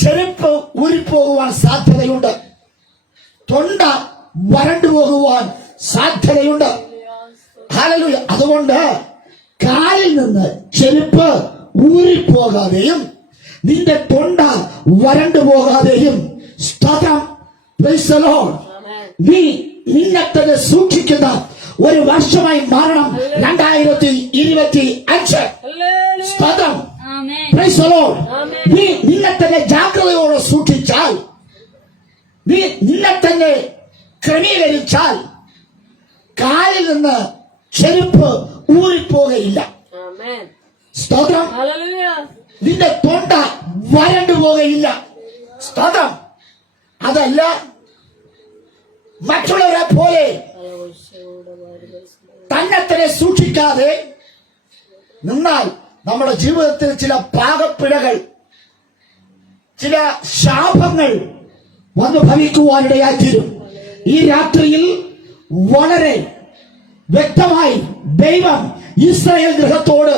ചെരുപ്പ് ഊരിപ്പോകുവാൻ സാധ്യതയുണ്ട്. തൊണ്ട വരണ്ടു പോകുവാൻ സാധ്യതയുണ്ട്. ഹല്ലേലൂയ. അതുകൊണ്ട് കാലിൽ നിന്ന് ചെരുപ്പ് ഊരിപ്പോകാതെയും നിന്റെ തൊണ്ട വരണ്ടു പോകാതെയും സ്തോത്രം, പ്രൈസ് ദി ലോർഡ്, നീ നിന്നെ തന്നെ സൂക്ഷിക്കുന്ന ഒരു വർഷമായി മാറണം 2025. സ്തോത്രം, പ്രൈസ് ദി ലോർഡ്. നീ നിന്നെ തന്നെ ജാഗ്രതയോടെ സൂക്ഷിച്ചാൽ, നീ നിന്നെ തന്നെ ക്രമീകരിച്ചാൽ കാലിൽ നിന്ന് ചെരുപ്പ് ഊരിപ്പോകയില്ല. സ്തോത്രം. നിന്റെ തൊണ്ട വരണ്ടു പോകയില്ല. സ്തോത്രം. അതല്ല മറ്റുള്ളവരെ പോലെ തന്നെ തന്നെ സൂക്ഷിക്കാതെ നിന്നാൽ നമ്മുടെ ജീവിതത്തിൽ ചില പാകപ്പിഴകൾ, ചില ശാപങ്ങൾ വന്നു ഭവിക്കുവാനിടയായിത്തീരും. ഈ രാത്രിയിൽ വളരെ വ്യക്തമായി ദൈവം ഇസ്രായേൽ ഗൃഹത്തോട്,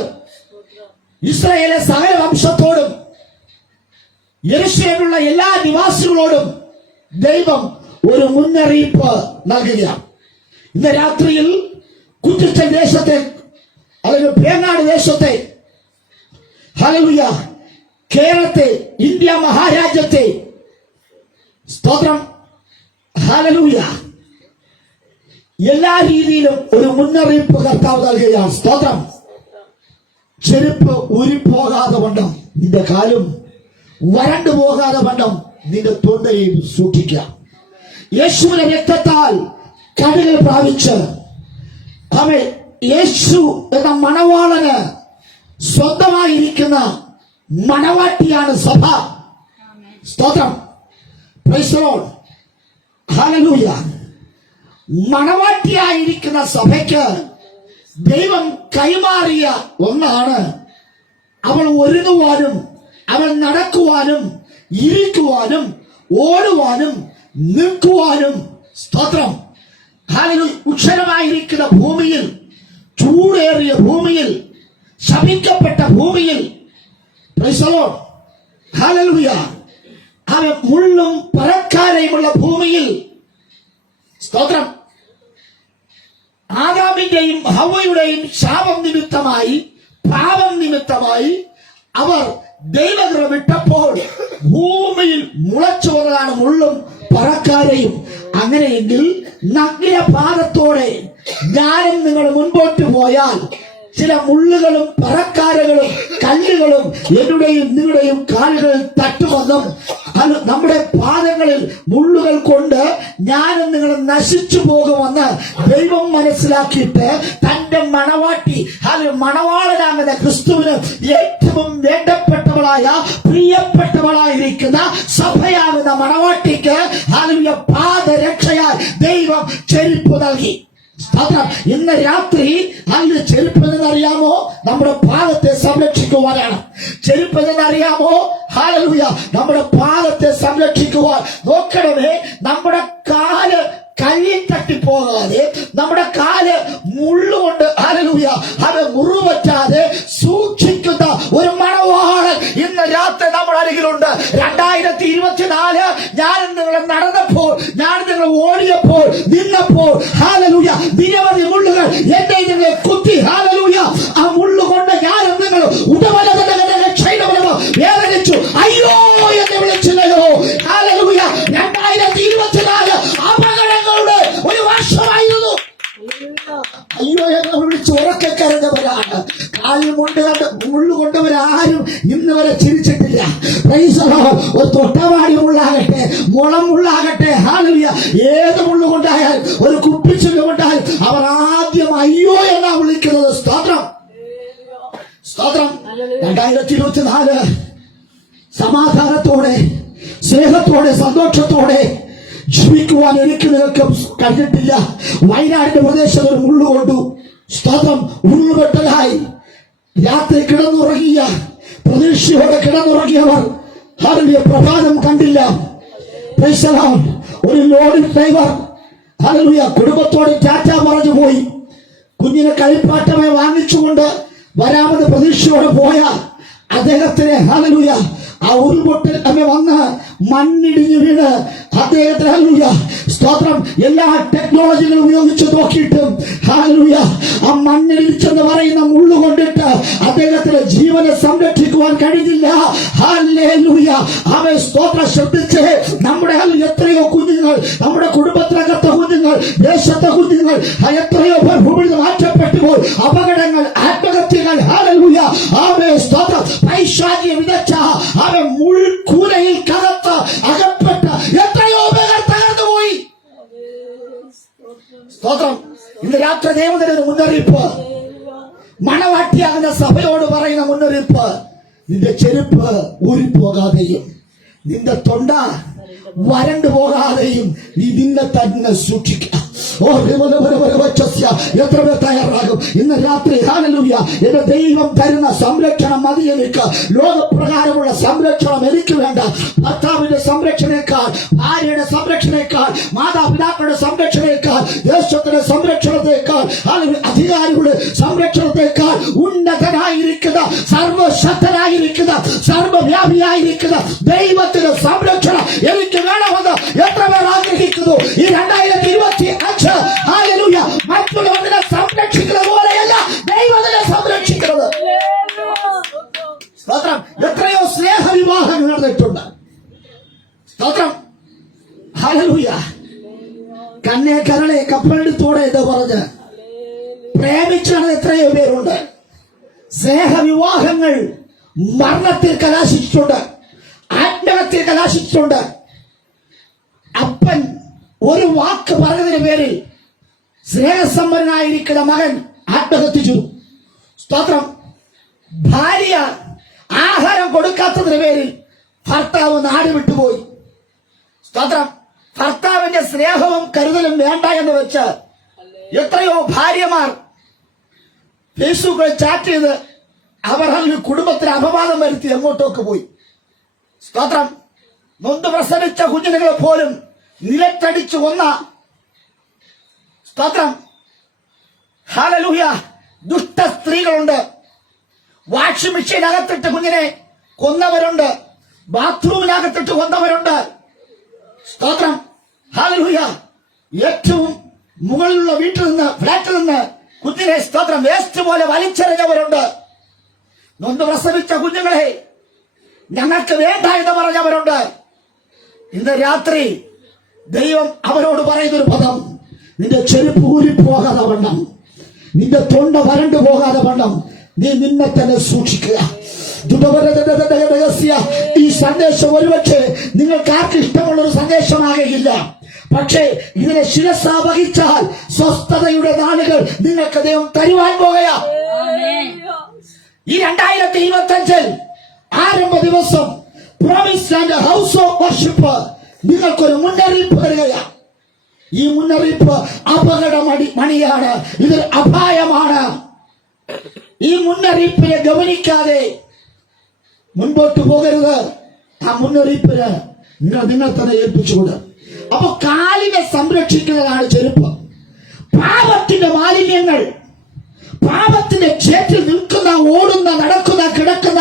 ഇസ്രായേലിലെ സകല വംശത്തോടും, യെരൂശലേമിലുള്ള എല്ലാ നിവാസികളോടും ദൈവം ഒരു മുന്നറിയിപ്പ് നൽകുകയാണ്. ഇന്ന് രാത്രിയിൽ കുറ്റിച്ചൽ ദേശത്തെ, അല്ലെങ്കിൽ പേങ്ങാട് ദേശത്തെ, ഹല്ലേലൂയ, കേരളത്തെ, ഇന്ത്യ മഹാരാജ്യത്തെ, സ്തോത്രം, ഹല്ലേലൂയ, എല്ലാ രീതിയിലും ഒരു മുന്നറിയിപ്പ് കർത്താവ് നൽകുകയാണ്. സ്തോത്രം. ചെരുപ്പ് ഊരിപ്പോകാതെ വണ്ണം നിന്റെ കാലും വരണ്ടു പോകാതെ വണ്ണം നിന്റെ തൊണ്ടയും സൂക്ഷിക്കുക. യേശുവിന്റെ രക്തത്താൽ കഴുകൽ പ്രാപിച്ച് അവൻ യേശു എന്ന മണവാളന് സ്വന്തമായിരിക്കുന്ന മണവാട്ടിയാണ് സഭ. സ്തോത്രം, പ്രൈസ് ദി ലോർഡ്, ഹല്ലേലൂയ. മണവാട്ടിയായിരിക്കുന്ന സഭയ്ക്ക് ദൈവം കൈമാറിയ ഒന്നാണ് അവൾ ഒരുങ്ങുവാനും, അവൾ നടക്കുവാനും, ഇരിക്കുവാനും, ഓടുവാനും, നിൽക്കുവാനും. സ്തോത്രം, ഹല്ലേലൂയ. ഉക്ഷരമായിരിക്കുന്ന ഭൂമിയിൽ, ചൂടേറിയ ഭൂമിയിൽ, ശപിക്കപ്പെട്ട ഭൂമിയിൽ, പ്രൈസ് ദി ലോർഡ്, ഹല്ലേലൂയ, അവൻ മുള്ളും പറക്കാരയുമുള്ള ഭൂമിയിൽ, സ്തോത്രം, ആദാമിന്റെയും ഹവ്വയുടെയും ശാപം നിമിത്തമായി, പാപം നിമിത്തമായി അവർ ദൈവകൃപ വിട്ടപ്പോൾ ഭൂമിയിൽ മുളച്ചു വന്നതാണ് മുള്ളും പറക്കാരയും. അങ്ങനെയെങ്കിൽ നഗ്നപാദത്തോടെ ഞാനും നിങ്ങൾ മുൻപോട്ട് പോയാൽ ചില മുള്ളുകളും പറക്കാരകളും കല്ലുകളും എന്റെയും നിങ്ങളുടെയും കാലുകളിൽ തട്ടുമെന്നും നമ്മുടെ പാദങ്ങളിൽ മുള്ളുകൾ കൊണ്ട് ഞാനും നിങ്ങൾ നശിച്ചു പോകുമെന്ന് ദൈവം മനസ്സിലാക്കിയിട്ട് തന്റെ മണവാട്ടി, മണവാളനാകുന്ന ക്രിസ്തുവിന് ഏറ്റവും വേണ്ടപ്പെട്ടവളായ, പ്രിയപ്പെട്ടവളായിരിക്കുന്ന സഭയാകുന്ന മണവാട്ടിക്ക് പാദരക്ഷയാൽ ദൈവം ചെരുപ്പ് നൽകി. ഇന്ന് രാത്രി അതിന് ചെരുപ്പ് എന്നറിയാമോ? നമ്മുടെ പാദത്തെ സംരക്ഷിക്കുവാനാണ്. ചെരുപ്പ് എന്നറിയാമോ? ഹല്ലേലൂയ, നമ്മുടെ പാദത്തെ സംരക്ഷിക്കുവാൻ. നോക്കണമേ, നമ്മുടെ കാല് കയ്യിൽ തട്ടിപ്പോകാതെ, നമ്മുടെ കാല് മുള്ളുകൊണ്ട്, ഹല്ലേലൂയ, അത് മുറിവറ്റാതെ സൂക്ഷിക്കുന്ന ഒരു മണവാളൻ ഇന്ന് രാത്രി നമ്മുടെ അരികിലുണ്ട്. 2024 ഞാൻ നിങ്ങൾ നടന്നപ്പോൾ, ഞാൻ നിങ്ങൾ ഓടിയപ്പോൾ, നിന്നപ്പോൾ, ഹല്ലേലൂയ, നിരവധി മുള്ളുകൾ എന്റെ നിങ്ങളെ കുത്തി, ഹല്ലേലൂയ, ആ മുള്ളുകൊണ്ട് ഞാൻ നിങ്ങൾ വേദനിച്ചു, അയ്യോ എന്ന് വിളിച്ചില്ലയോ? ഹല്ലേലൂയ. 2024 അപകടങ്ങളുടെ ഒരു വർഷമായിരുന്നു. അയ്യോ എന്ന് വിളിച്ച് ഉറക്കെ കരഞ്ഞവരാണ്. കാലിൽ മുള്ളു കൊണ്ടവരാരും ഇന്ന് വരെ ചിരിച്ചിട്ടില്ല. ഒരു തൊട്ടവാടി മുള്ളാകട്ടെ, മുളം മുള്ളാകട്ടെ, ഹല്ലേലൂയ, ഏത് മുള്ളു കൊണ്ടായാൽ, ഒരു കുപ്പിച്ചുള്ളു കൊണ്ടായാൽ അവർ ആദ്യം അയ്യോ എന്നാ വിളിക്കുന്നത്. സ്തോത്രം, സ്തോത്രം. 2024 സമാധാനത്തോടെ, സ്നേഹത്തോടെ, സന്തോഷത്തോടെ ജീവിക്കുവാൻ എനിക്ക് നിങ്ങൾക്ക് കഴിഞ്ഞിട്ടില്ല. വയനാടിന്റെ പ്രദേശത്ത് ഒരു മുള്ളു കൊണ്ടു. സ്തോത്രം. ഉള്ളുവെട്ടലായി രാത്രി കിടന്നുറങ്ങിയ, പ്രതീക്ഷയോടെ കിടന്നുറങ്ങിയവർ ഹല്ലേലൂയ പ്രഭാതം കണ്ടില്ല. Price the lord. ഒരു ലോറി ഡ്രൈവർ ഹല്ലേലൂയ കുടുംബത്തോടെ ടാറ്റ പറഞ്ഞു പോയി. കുഞ്ഞിനെ കളിപ്പാട്ടമായി വാങ്ങിച്ചുകൊണ്ട് വരാമെന്ന് പ്രതീക്ഷയോടെ പോയ അദ്ദേഹത്തിന് ഹല്ലേലൂയ ആ ഉരുൾപൊട്ടൽ അമ്മ വന്ന് മണ്ണിടിഞ്ഞു വീണ് അദ്ദേഹത്തിന് ഹല്ലേലൂയ സ്തോത്രം എല്ലാ ടെക്നോളജികളും ഉപയോഗിച്ച് നോക്കിയിട്ടും ഹല്ലേലൂയ ആ മണ്ണിടിച്ചെന്ന് പറയുന്ന മുള്ളു കൊണ്ടിട്ട് അദ്ദേഹത്തിന് ജീവനെ സംരക്ഷിക്കുവാൻ കഴിഞ്ഞില്ല. ഹല്ലേലൂയ അവൻ സ്തോത്രം ശ്രദ്ധിച്ച് നമ്മുടെ എത്രയോ കുഞ്ഞുങ്ങൾ, നമ്മുടെ കുടുംബത്തിനകത്തെ കുഞ്ഞുങ്ങൾ, ദേശത്തെ കുഞ്ഞുങ്ങൾ എത്രയോ പേർ ഭൂമിയിൽ മാറ്റപ്പെട്ടു പോയി. അപകടങ്ങൾ, ആത്മഹത്യകൾ, ഹല്ലേലൂയ അവൻ സ്തോത്രം പൈശാചിക വിതച്ച അവൻ മുൾക്കൂരയിൽ കകത്ത് അകപ്പെട്ട എത്രയോ പേർ തകർന്നുപോയി. സ്തോത്രം. ഇന്ന് രാത്രി ദൈവത്തിന്റെ ഒരു മുന്നറിയിപ്പ്, മണവാട്ടിയാകുന്ന സഭയോട് പറയുന്ന മുന്നറിയിപ്പ്, നിന്റെ ചെരുപ്പ് ഊരിപ്പോകാതെയും നിന്റെ തൊണ്ട വരണ്ടു പോകാതെയും നീ നിന്നെ തന്നെ സൂക്ഷിക്കുക. എത്ര പേർ തയ്യാറാകും ഇന്ന് രാത്രി? ഹല്ലേലൂയ. എന്റെ ദൈവം തരുന്ന സംരക്ഷണം മതി എനിക്ക്. ലോകപ്രകാരമുള്ള സംരക്ഷണം എനിക്ക് വേണ്ട. ഭർത്താവിന്റെ സംരക്ഷണേക്കാൾ, ഭാര്യയുടെ സംരക്ഷണേക്കാൾ, മാതാപിതാക്കളുടെ സംരക്ഷണേക്കാൾ, ദേശത്തിന്റെ സംരക്ഷണത്തെക്കാൾ, അധികാരികളുടെ സംരക്ഷണത്തെക്കാൾ ഉന്നതനായിരിക്കുന്ന, സർവശക്തനായിരിക്കുന്ന, സർവവ്യാപിയായിരിക്കുന്ന ദൈവത്തിന്റെ സംരക്ഷണം എനിക്ക് വേണമെന്ന് എത്ര പേർ ആഗ്രഹിക്കുന്നു? ഈ 2025 ഹല്ലേലൂയ മറ്റുള്ളവരെ സംരക്ഷിക്കുന്നത് പോലെയല്ല ദൈവത്തിനെ സംരക്ഷിക്കുന്നത്. സ്തോത്രം. എത്രയോ സ്നേഹവിവാഹങ്ങൾ നടന്നിട്ടുണ്ട്. സ്തോത്രം. ഹല്ലേലൂയ. കണ്ണേ കരളെ കപ്പലെടുത്തോടെ എന്ന് പറഞ്ഞ് പ്രേമിച്ചാണ് എത്രയോ പേരുണ്ട്. സ്നേഹവിവാഹങ്ങൾ മരണത്തിൽ കലാശിച്ചിട്ടുണ്ട്, ആത്മഹത്യയിൽ കലാശിച്ചിട്ടുണ്ട്. അപ്പൻ ഒരു വാക്ക് പറഞ്ഞതിന് പേരിൽ സ്നേഹസമ്പന്നനായിരിക്കുന്ന മകൻ ആത്മഹത്യ ചെയ്തു. സ്തോത്രം. ഭാര്യ ആഹാരം കൊടുക്കാത്തതിന് പേരിൽ ഭർത്താവ് നാട് വിട്ടുപോയി. സ്തോത്രം. ഭർത്താവിന്റെ സ്നേഹവും കരുതലും വേണ്ട എന്ന് വെച്ച് എത്രയോ ഭാര്യമാർ ഫേസ്ബുക്കിൽ ചാറ്റ് ചെയ്ത് അവർ കുടുംബത്തിന് അപവാദം വരുത്തി എങ്ങോട്ടൊക്കെ പോയി. സ്തോത്രം. നൊന്ത് പ്രസവിച്ച കുഞ്ഞുങ്ങളെ പോലും നിലത്തടിച്ചു കൊന്ന, സ്തോത്രം, ഹല്ലേലൂയ, ദുഷ്ട സ്ത്രീകളുണ്ട്. വാഷിംഗ് മെഷീനകത്തിട്ട് കുഞ്ഞിനെ കൊന്നവരുണ്ട്, ബാത്റൂമിനകത്തിട്ട് കൊന്നവരുണ്ട്. സ്തോത്രം. ഹല്ലേലൂയ. ഏറ്റവും മുകളിലുള്ള വീട്ടിൽ നിന്ന്, ഫ്ലാറ്റിൽ നിന്ന് കുഞ്ഞിനെ സ്തോത്രം വേസ്റ്റ് പോലെ വലിച്ചെറിഞ്ഞവരുണ്ട്. നൊന്ത് പ്രസവിച്ച കുഞ്ഞുങ്ങളെ ഞങ്ങൾക്ക് വേണ്ട എന്ന് പറഞ്ഞവരുണ്ട്. ഇന്ന് രാത്രി ദൈവം അവരോട് പറയുന്നൊരു പദം, നിന്റെ ചെരുപ്പ് ഊരിപ്പോകാതെ വണ്ണം, നിന്റെ തൊണ്ട വരണ്ടു പോകാതെ വണ്ണം നീ നിന്നെ തന്നെ സൂക്ഷിക്കുക. ഈ സന്ദേശം ഒരുപക്ഷെ നിങ്ങൾക്ക് ആർക്കും ഇഷ്ടമുള്ള ഒരു സന്ദേശമാകില്ല. പക്ഷേ ഇതിനെ ശിരസ വഹിച്ചാൽ സ്വസ്ഥതയുടെ നാളുകൾ നിങ്ങൾക്ക് ദൈവം തരുവാൻ പോകുകയാ. ഈ 2025 ആരംഭ ദിവസം promise and house of worship നിങ്ങൾക്കൊരു മുന്നറിയിപ്പ് തരികയാണ്. ഈ മുന്നറിയിപ്പ് അപകട മണിയാണ്, ഇത് അപായമാണ്. ഈ മുന്നറിയിപ്പിനെ ഗവനിക്കാതെ മുൻപോട്ട് പോകരുത്. ആ മുന്നറിയിപ്പിന് നിങ്ങൾ തന്നെ ഏൽപ്പിച്ചുകൊണ്ട്. അപ്പൊ കാലിനെ സംരക്ഷിക്കുന്നതാണ് ചെരുപ്പ്. പാപത്തിന്റെ മാലിന്യങ്ങൾ, പാപത്തിന്റെ ചേറ്റിൽ നിൽക്കുന്ന, ഓടുന്ന, നടക്കുന്ന, കിടക്കുന്ന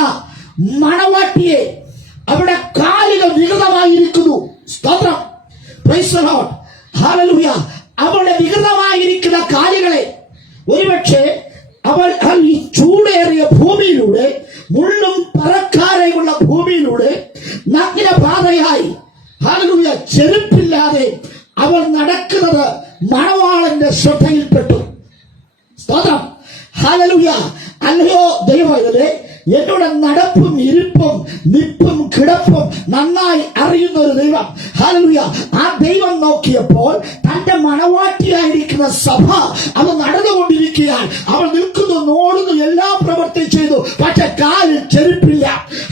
മണവാട്ടിയെ അവിടെ കാലുകൾ വികൃതമായിരിക്കുന്നു. സ്തോത്രം. Praise the lord. ഹല്ലേലൂയ. അവളുടെ വികൃതമായിരിക്കുന്ന കാലുകളെ ഒരുപക്ഷെ അവൾ ഈ ചൂടേറിയ ഭൂമിയിലൂടെ, മുള്ളും പറക്കാരെയുള്ള ഭൂമിയിലൂടെ നഗ്നപാതയായി, ഹല്ലേലൂയ, ചെരുപ്പില്ലാതെ അവൾ നടക്കുന്നത് മണവാളന്റെ ശ്രദ്ധയിൽപ്പെട്ടു. സ്തോത്രം. ഹല്ലേലൂയ. അല്ലയോ ദൈവമേ, എന്നോട് നടപ്പും ഇരിപ്പും നിപ്പും കിടപ്പും നന്നായി അറിയുന്ന ഒരു ദൈവം. ഹല്ലേലൂയ. ആ ദൈവം നോക്കിയപ്പോൾ തന്റെ മണവാട്ടിയായിരിക്കുന്ന സഭ അവൾ നടന്നുകൊണ്ടിരിക്കുകയാണ്. അവൾ നിൽക്കുന്നു, നോടുന്നു, എല്ലാ പ്രവൃത്തി ചെയ്തു, പക്ഷെ കാലിൽ ചെരുപ്പില്ല.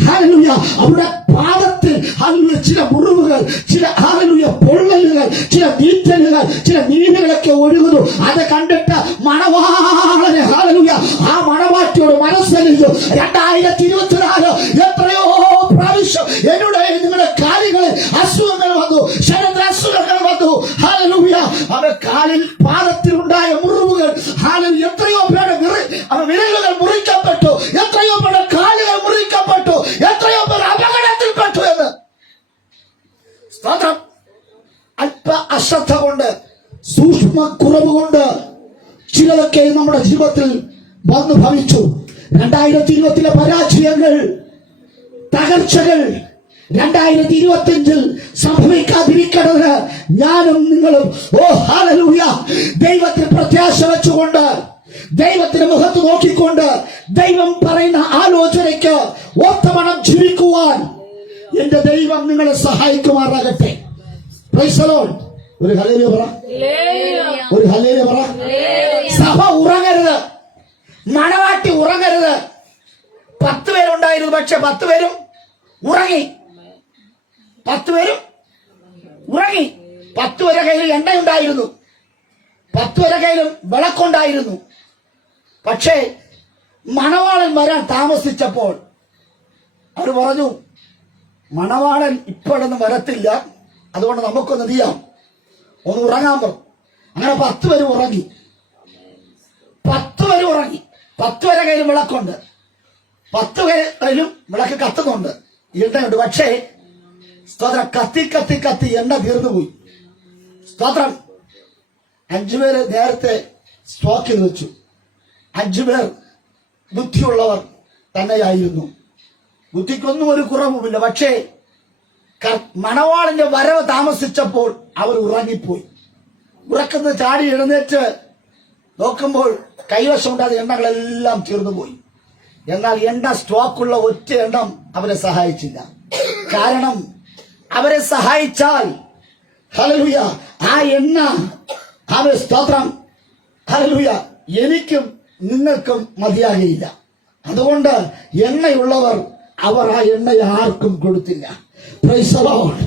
ഹല്ലേലൂയ. അവിടെ പാദത്തിൽ ഹല്ലേലൂയ ചില മുറിവുകൾ, ചില ഹല്ലേലൂയ പൊള്ളലുകൾ, ചില നീറ്റലുകൾ, ചില നീരുകളൊക്കെ ഒഴുകുന്നു. അത് കണ്ടിട്ട് മണവാളനെ ഹല്ലേലൂയ ആ മണവാട്ടിയോട് മനസ്സലിഞ്ഞു. 2024 എത്രയോ പ്രാവശ്യം എന്നോട് നിങ്ങളുടെ കാലുകളിൽ അസുഖങ്ങൾ വന്നു, ശരീരത്തിൽ അസുഖങ്ങൾ വന്നു. ഹല്ലേലൂയ. അവരുടെ കാലിൽ പാദത്തിൽ ഉണ്ടായ മുറിവുകൾ, ഹല്ലേലൂയ, എത്രയോ പേരുടെ വിരലുകൾ മുറിക്കപ്പെട്ടു. ഓർമ്മക്കുറവ് കൊണ്ട് ചിലതൊക്കെ നമ്മുടെ ജീവിതത്തിൽ വന്നു ഭവിച്ചു. 2020 പരാജയങ്ങൾ, തകർച്ചകൾ 2025 സംഭവിക്കാതിരിക്കണത് ഞാനും നിങ്ങളും ഹല്ലേലൂയ ദൈവത്തിൽ പ്രത്യാശ വെച്ചുകൊണ്ട്, ദൈവത്തിന്റെ മുഖത്ത് നോക്കിക്കൊണ്ട്, ദൈവം പറയുന്ന ആലോചനയ്ക്ക് ഒത്തവണ്ണം ജീവിക്കുവാൻ എന്റെ ദൈവം നിങ്ങളെ സഹായിക്കുമാറാകട്ടെ. Praise the lord. ഒരു ഹല്ലേലൂയ പറ, ഒരു ഹല്ലേലൂയ പറ. സഭ ഉറങ്ങരുത്, മണവാട്ടി ഉറങ്ങരുത്. 10 പേരുണ്ടായിരുന്നു, പക്ഷെ 10 പേരും ഉറങ്ങി. 10 പേരും ഉറങ്ങി. 10 പേരുടെ കയ്യിൽ എണ്ണയുണ്ടായിരുന്നു, 10 പേരുടെ കയ്യിലും വിളക്കുണ്ടായിരുന്നു. പക്ഷേ മണവാളൻ വരാൻ താമസിച്ചപ്പോൾ അവർ പറഞ്ഞു, മണവാളൻ ഇപ്പോഴൊന്നും വരത്തില്ല, അതുകൊണ്ട് നമുക്കൊന്ന് ചെയ്യാം, ഒന്ന് ഉറങ്ങാൻ പറഞ്ഞു. അങ്ങനെ 10 പേര് ഉറങ്ങി. 10 പേര് ഉറങ്ങി. 10 പേരുടെ കയ്യിലും വിളക്കുണ്ട്, 10 പേരും വിളക്ക് കത്തുന്നുണ്ട്, എണ്ണയുണ്ട്. പക്ഷേ സ്തോത്രം, കത്തി കത്തി കത്തി എണ്ണ തീർന്നുപോയി. സ്തോത്രം. 5 പേര് നേരത്തെ സ്റ്റോക്ക് ചെയ്ത് വെച്ചു. 5 പേർ ബുദ്ധിയുള്ളവർ തന്നെയായിരുന്നു, ബുദ്ധിക്കൊന്നും ഒരു കുറവുമില്ല. പക്ഷേ മണവാളിന്റെ വരവ് താമസിച്ചപ്പോൾ അവർ ഉറങ്ങിപ്പോയി. ഉറക്കുന്നത് ചാടി എഴുന്നേറ്റ് നോക്കുമ്പോൾ കൈവശമുണ്ടായ എണ്ണകളെല്ലാം തീർന്നുപോയി. എന്നാൽ എണ്ണ സ്റ്റോക്കുള്ള ഒറ്റ എണ്ണം അവരെ സഹായിച്ചില്ല. കാരണം അവരെ സഹായിച്ചാൽ ഹല്ലേലൂയ ആ എണ്ണ, അവരെ സ്തോത്രം, ഹല്ലേലൂയ എനിക്കും നിങ്ങൾക്കും മതിയാകയില്ല. അതുകൊണ്ട് എണ്ണയുള്ളവർ അവർ ആ എണ്ണ ആർക്കും കൊടുത്തില്ല. Price the lord.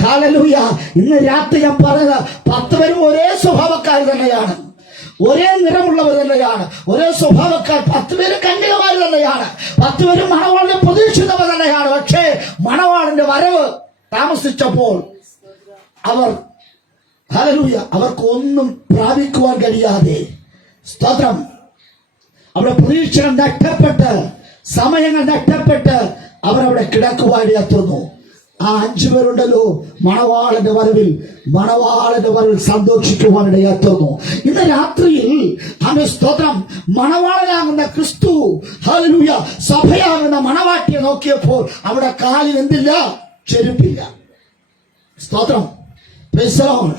ഹല്ലേലൂയ. ഇന്ന് രാത്രി ഞാൻ പറഞ്ഞത് 10 പേരും ഒരേ സ്വഭാവക്കാർ തന്നെയാണ്, ഒരേ നിറമുള്ളവർ തന്നെയാണ്, ഒരേ സ്വഭാവക്കാർ. 10 പേര് കന്യകമാർ തന്നെയാണ്, 10 പേരും മണവാളിനെ പ്രതീക്ഷിച്ചവർ തന്നെയാണ്. പക്ഷേ മണവാളിന്റെ വരവ് താമസിച്ചപ്പോൾ അവർ ഹല്ലേലൂയ അവർക്ക് ഒന്നും പ്രാപിക്കുവാൻ കഴിയാതെ, സ്തോത്രം, അവിടെ പ്രതീക്ഷകൾ നഷ്ടപ്പെട്ട്, സമയങ്ങൾ നഷ്ടപ്പെട്ട് അവരവിടെ കിടക്കുവാൻ എത്തുന്നു. ആ 5 പേരുണ്ടല്ലോ മണവാളന്റെ വരവിൽ സന്തോഷിക്കുവാനിടയെത്തുന്നു. ഇന്ന് രാത്രിയിൽ അവന്റെ സ്തോത്രം, മണവാളനാകുന്ന ക്രിസ്തു ഹല്ലേലൂയ സഭയാകുന്ന മണവാട്ടിയെ നോക്കിയപ്പോൾ അവിടെ കാലിൽ എന്തില്ല? ചെരുപ്പില്ല. സ്തോത്രം. Praise the lord.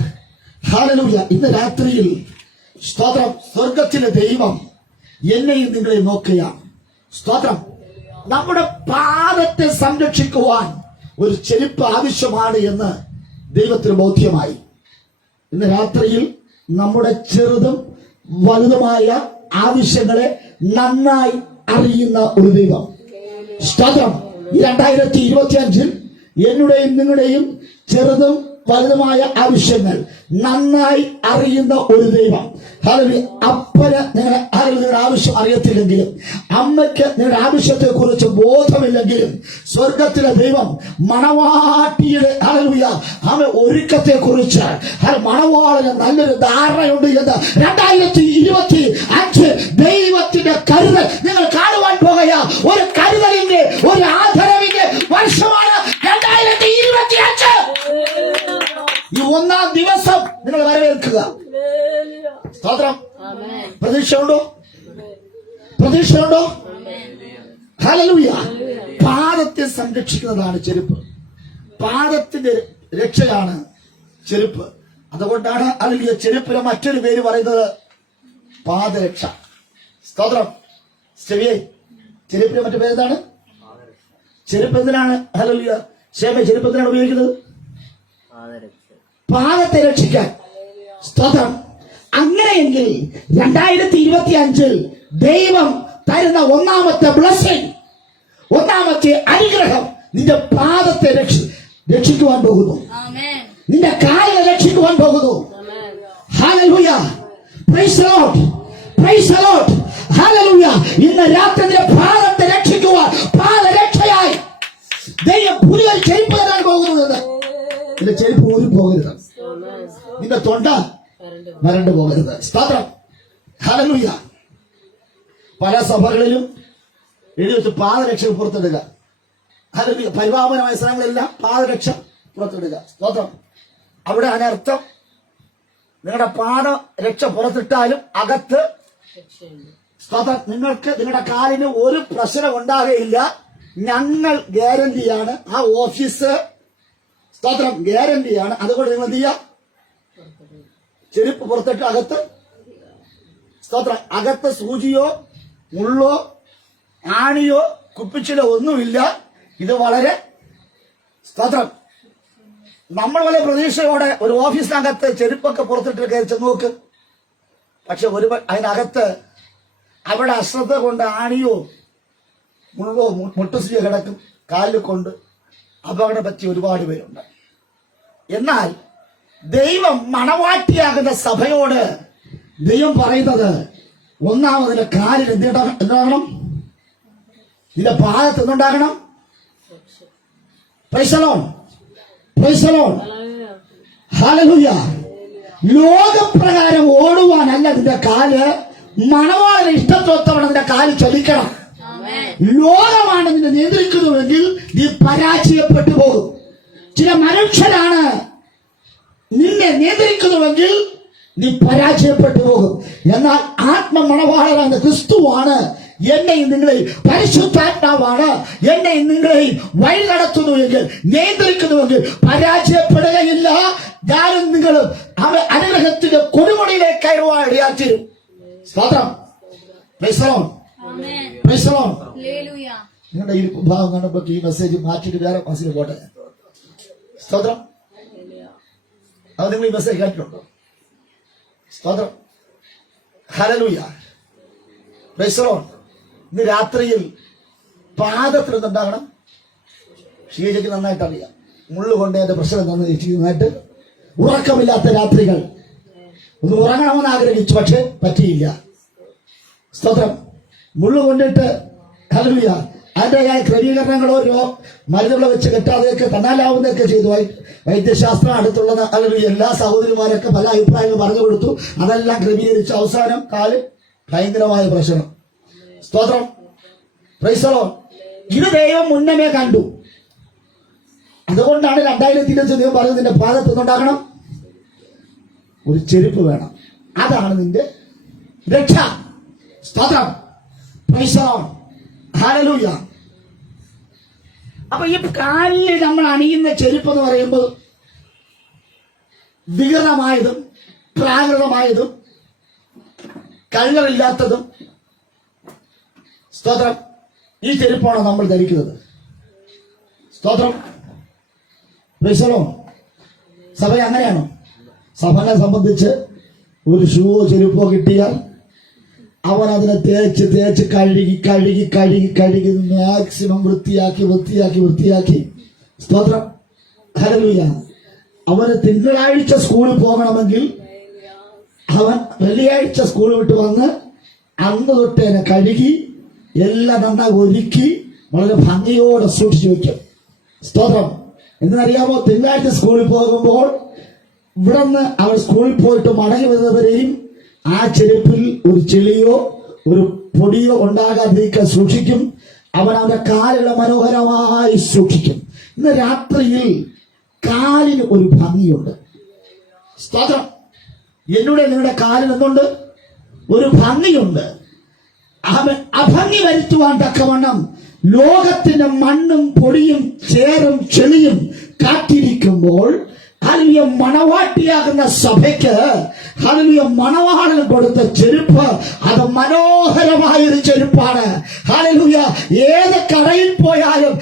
ഹല്ലേലൂയ. ഇന്ന് രാത്രിയിൽ സ്തോത്രം, സ്വർഗത്തിലെ ദൈവം എന്നെയും നിങ്ങളെയും നോക്കുകയാണ്. സ്തോത്രം. നമ്മുടെ പാദത്തെ സംരക്ഷിക്കുവാൻ ഒരു ചെരുപ്പ് ആവശ്യമാണ് എന്ന് ദൈവത്തിന് ബോധ്യമായി. ഇന്ന് രാത്രിയിൽ നമ്മുടെ ചെറുതും വലുതുമായ ആവശ്യങ്ങളെ നന്നായി അറിയുന്ന ഒരു ദൈവം. സ്തോത്രം. ഈ 2025 എന്റെയും നിങ്ങളുടെയും ചെറുതും വലുതുമായ ആവശ്യങ്ങൾ നന്നായി അറിയുന്ന ഒരു ദൈവം. അപ്പന് നിങ്ങളുടെ ആവശ്യം അറിയത്തില്ലെങ്കിലും, അമ്മയ്ക്ക് നിങ്ങളുടെ ആവശ്യത്തെ കുറിച്ച് ബോധമില്ലെങ്കിലും, സ്വർഗത്തിലെ ദൈവം മണവാട്ടിയുടെ ഹല്ലേലൂയ ഒരുക്കത്തെ കുറിച്ച് മണവാളിന് നല്ലൊരു ധാരണയുണ്ട് എന്ന് 2025 ദൈവത്തിന്റെ കരുതൽ നിങ്ങൾ കാണുവാൻ പോകുക. ഒരു കരുതലിന്റെ, ഒരു ആദരവിന്റെ വർഷമാണ് 2025. ഈ 1-ാം ദിവസം നിങ്ങൾ വരവേൽക്കുക. സ്തോത്രം. പ്രതീക്ഷയുണ്ടോ? പ്രതീക്ഷയുണ്ടോ? ഹല്ലേലൂയ. പാദത്തെ സംരക്ഷിക്കുന്നതാണ് ചെരുപ്പ്. പാദത്തിന്റെ രക്ഷയാണ് ചെരുപ്പ്. അതുകൊണ്ടാണ് ഹല്ലേലൂയ ചെരുപ്പിന് മറ്റൊരു പേര് പറയുന്നത് പാദരക്ഷ. സ്തോത്രം. ചെവിയെ, ചെരുപ്പിന് മറ്റു പേരെന്താണ്? ചെരുപ്പ് എന്തിനാണ്? ഹല്ലേലൂയ. ചെരുപ്പ് എന്തിനാണ് ഉപയോഗിക്കുന്നത്? പാദത്തെ രക്ഷിക്കാൻ. സ്തോത്രം. അങ്ങനെയെങ്കിൽ 2025 ദൈവം തരുന്ന 1-ാമത്തെ ബ്ലെസ്സിംഗ്, 1-ാമത്തെ അനുഗ്രഹം നിന്റെ പാദത്തെ രക്ഷിക്കുവാൻ പോകുന്നു. നിന്റെ കാലിനെ രക്ഷിക്കുവാൻ പോകുന്നു. Hallelujah. Praise the lord. Praise the lord. Hallelujah. ഇന്ന് രാത്രി നിന്റെ പാദത്തെ രക്ഷിക്കുവാൻ പാദരക്ഷയായി ദൈവം പുതിയ ചെരുപ്പ് തരാൻ പോകുന്നത്. നിന്റെ ചെരുപ്പ് ഊരി പോകരുത്, നിന്റെ തൊണ്ട വരണ്ടു പോകരുത്. സ്തോത്രം. ഹല്ലേലൂയ. പല സഭകളിലും എഴുതി വെച്ച് പാദരക്ഷ പുറത്തിടുക. ഹല്ലേലൂയ. പരിപാവനമായ സ്ഥലങ്ങളെല്ലാം പാദരക്ഷ പുറത്തിടുക. സ്തോത്രം. അവിടെ അനർത്ഥം നിങ്ങളുടെ പാദ രക്ഷ പുറത്തിട്ടാലും അകത്ത് സ്തോത്രം, നിങ്ങൾക്ക് നിങ്ങളുടെ കാലിന് ഒരു പ്രശ്നം ഉണ്ടാകുകയില്ല. ഞങ്ങൾ ഗ്യാരണ്ടിയാണ്. ആ ഓഫീസ് സ്തോത്രം ഗ്യാരണ്ടിയാണ്. അതുകൊണ്ട് നിങ്ങൾ എന്ത് ചെയ്യാം? ചെരുപ്പ് പുറത്തിട്ട് അകത്ത് സ്തോത്രം, അകത്ത് സൂചിയോ മുള്ളോ ആണിയോ കുപ്പിച്ചിലോ ഒന്നുമില്ല. ഇത് വളരെ സ്തോത്രം, നമ്മൾ വളരെ പ്രതീക്ഷയോടെ ഒരു ഓഫീസിനകത്ത് ചെരുപ്പൊക്കെ പുറത്തിട്ട് കയറി ചെന്ന് നോക്ക്. പക്ഷെ അതിനകത്ത് അവിടെ അശ്രദ്ധ കൊണ്ട് ആണിയോ മുള്ളോ മുട്ടുസൂചിയോ കിടക്കും, കാലിൽ കൊണ്ട് അപകടം പറ്റി ഒരുപാട് പേരുണ്ട്. എന്നാൽ ദൈവം മണവാട്ടിയാകുന്ന സഭയോട് ദൈവം പറയുന്നത്, ഒന്നാമതിന്റെ കാലിൽ എന്താകണം? ഇതിന്റെ പാദത്ത് എന്തുണ്ടാകണം? Praise the lord, praise the lord, ഹല്ലേലൂയ. ലോകപ്രകാരം ഓടുവാനല്ല അതിന്റെ കാല്, മണവാളന് ഇഷ്ടത്തോത്തവണ്ണം അതിന്റെ കാല് ചലിക്കണം. ലോകമാണ് നിന്നെ നിയന്ത്രിക്കുന്നുവെങ്കിൽ നീ പരാജയപ്പെട്ടു പോകും. ചില മനുഷ്യരാണ് നിന്നെ നിയന്ത്രിക്കുന്നുവെങ്കിൽ നീ പരാജയപ്പെട്ടു പോകും. എന്നാൽ ആത്മമണവാളനാണ് ക്രിസ്തുവാണ് എന്നെയും നിങ്ങളെയും, പരിശുദ്ധാത്മാവാണ് എന്നെയും നിങ്ങളെയും വഴി നടത്തുന്നുവെങ്കിൽ, നിയന്ത്രിക്കുന്നുവെങ്കിൽ പരാജയപ്പെടുകയില്ല. ഞാനും നിങ്ങളും അനുഗ്രഹത്തിന്റെ കൊടുമുടിയിലേക്ക് കയറുവാൻ ഇടയാറ്റിരും. സ്തോത്രം, praise the lord, praise the Lord. നിങ്ങളുടെ ഈ ഭാഗം കാണുമ്പോൾ ഈ മെസ്സേജ് മാറ്റിയിട്ട് വേറെ മെസ്സേജ് പോട്ടെ. സ്തോത്രം. അത് നിങ്ങൾ ഈ മെസ്സേജ് കേട്ടിട്ടുണ്ടോ? സ്തോത്രം, ഹല്ലേലൂയ, പ്രൈസ് ദി ലോർഡ്. ഇന്ന് രാത്രിയിൽ പാദത്തിൽ എന്തുണ്ടാകണം? ഷീജയ്ക്ക് നന്നായിട്ട് അറിയാം. മുള്ളുകൊണ്ട് എന്റെ പ്രശ്നം നന്നായിട്ട് ഉറക്കമില്ലാത്ത രാത്രികൾ. ഒന്ന് ഉറങ്ങണമെന്ന് ആഗ്രഹിച്ചു, പക്ഷെ പറ്റിയില്ല. സ്തോത്രം. മുള്ളു കൊണ്ടിട്ട് ഹല്ലേലൂയ അതിൻ്റെതായ ക്രമീകരണങ്ങളോ മരുന്നുകളോ വെച്ച് കെട്ടാതെയൊക്കെ തന്നാലാവുന്നതൊക്കെ ചെയ്തു. വൈദ്യശാസ്ത്രം അടുത്തുള്ള ഹല്ലേലൂയ എല്ലാ സഹോദരിമാരൊക്കെ പല അഭിപ്രായങ്ങൾ പറഞ്ഞു കൊടുത്തു. അതെല്ലാം ക്രമീകരിച്ച് അവസാനം കാല് ഭയങ്കരമായ പ്രശ്നം. സ്തോത്രം, പ്രൈസ് ദി ലോർഡ്. ഇത് ദൈവം മുന്നമേ കണ്ടു. അതുകൊണ്ടാണ് 2020 ദൈവം പറഞ്ഞത്, നിന്റെ പാദത്ത് നിന്നുണ്ടാകണം ഒരു ചെരുപ്പ് വേണം. അതാണ് നിന്റെ രക്ഷ. സ്തോത്രം, പ്രൈസ് ദി ലോർഡ്, ഹല്ലേലൂയ. അപ്പൊ ഈ കാലിൽ നമ്മൾ അണിയുന്ന ചെരുപ്പ് എന്ന് പറയുമ്പോൾ വികൃതമായതും പ്രാകൃതമായതും കള്ളറില്ലാത്തതും, സ്തോത്രം, ഈ ചെരുപ്പാണ് നമ്മൾ ധരിക്കുന്നത്. സ്തോത്രം, പ്രൈസ് ദി ലോർഡ്. സഭ അങ്ങനെയാണോ? സഭനെ സംബന്ധിച്ച് ഒരു ഷൂവോ ചെരുപ്പോ കിട്ടിയാൽ അവൻ അതിനെ തേച്ച് തേച്ച് കഴുകി കഴുകി കഴുകി കഴുകി മാക്സിമം വൃത്തിയാക്കി. സ്തോത്രം, ഹല്ലേലൂയ. അവന് തിങ്കളാഴ്ച സ്കൂളിൽ പോകണമെങ്കിൽ അവൻ വെള്ളിയാഴ്ച സ്കൂൾ വിട്ട് വന്ന് അന്ന് തൊട്ടേനെ കഴുകി എല്ലാം നന്നായി ഒരുക്കി വളരെ ഭംഗിയോടെ സൂക്ഷിച്ചു വയ്ക്കും. സ്തോത്രം. എന്തെന്നറിയാമോ? തിങ്കളാഴ്ച സ്കൂളിൽ പോകുമ്പോൾ ഇവിടുന്ന് അവൻ സ്കൂളിൽ പോയിട്ട് മടങ്ങി വരുന്നവരെയും ആ ചെരുപ്പിൽ ഒരു ചെളിയോ ഒരു പൊടിയോ ഉണ്ടാകാതിരിക്കാൻ സൂക്ഷിക്കും. അവൻ അവന്റെ കാലുകളെ മനോഹരമായി സൂക്ഷിക്കും. ഇന്ന് രാത്രിയിൽ കാലിന് ഒരു ഭംഗിയുണ്ട്. സ്തോത്രം. എന്നോട് നിങ്ങളുടെ കാലിന് എന്തുണ്ട്? ഒരു ഭംഗിയുണ്ട്. അവൻ അഭംഗി വരുത്തുവാൻ തക്കവണ്ണം ലോകത്തിന്റെ മണ്ണും പൊടിയും ചേറും ചെളിയും കാത്തിരിക്കുമ്പോൾ ഹല്ലേലൂയ മണവാട്ടിയാകുന്ന സഭയ്ക്ക് ഹല്ലേലൂയ മണവാളൻ കൊടുത്ത ചെരുപ്പ് അത് മനോഹരമായൊരു ചെരുപ്പാണ്. ഹല്ലേലൂയ. ഏത് കടയിൽ പോയാലും,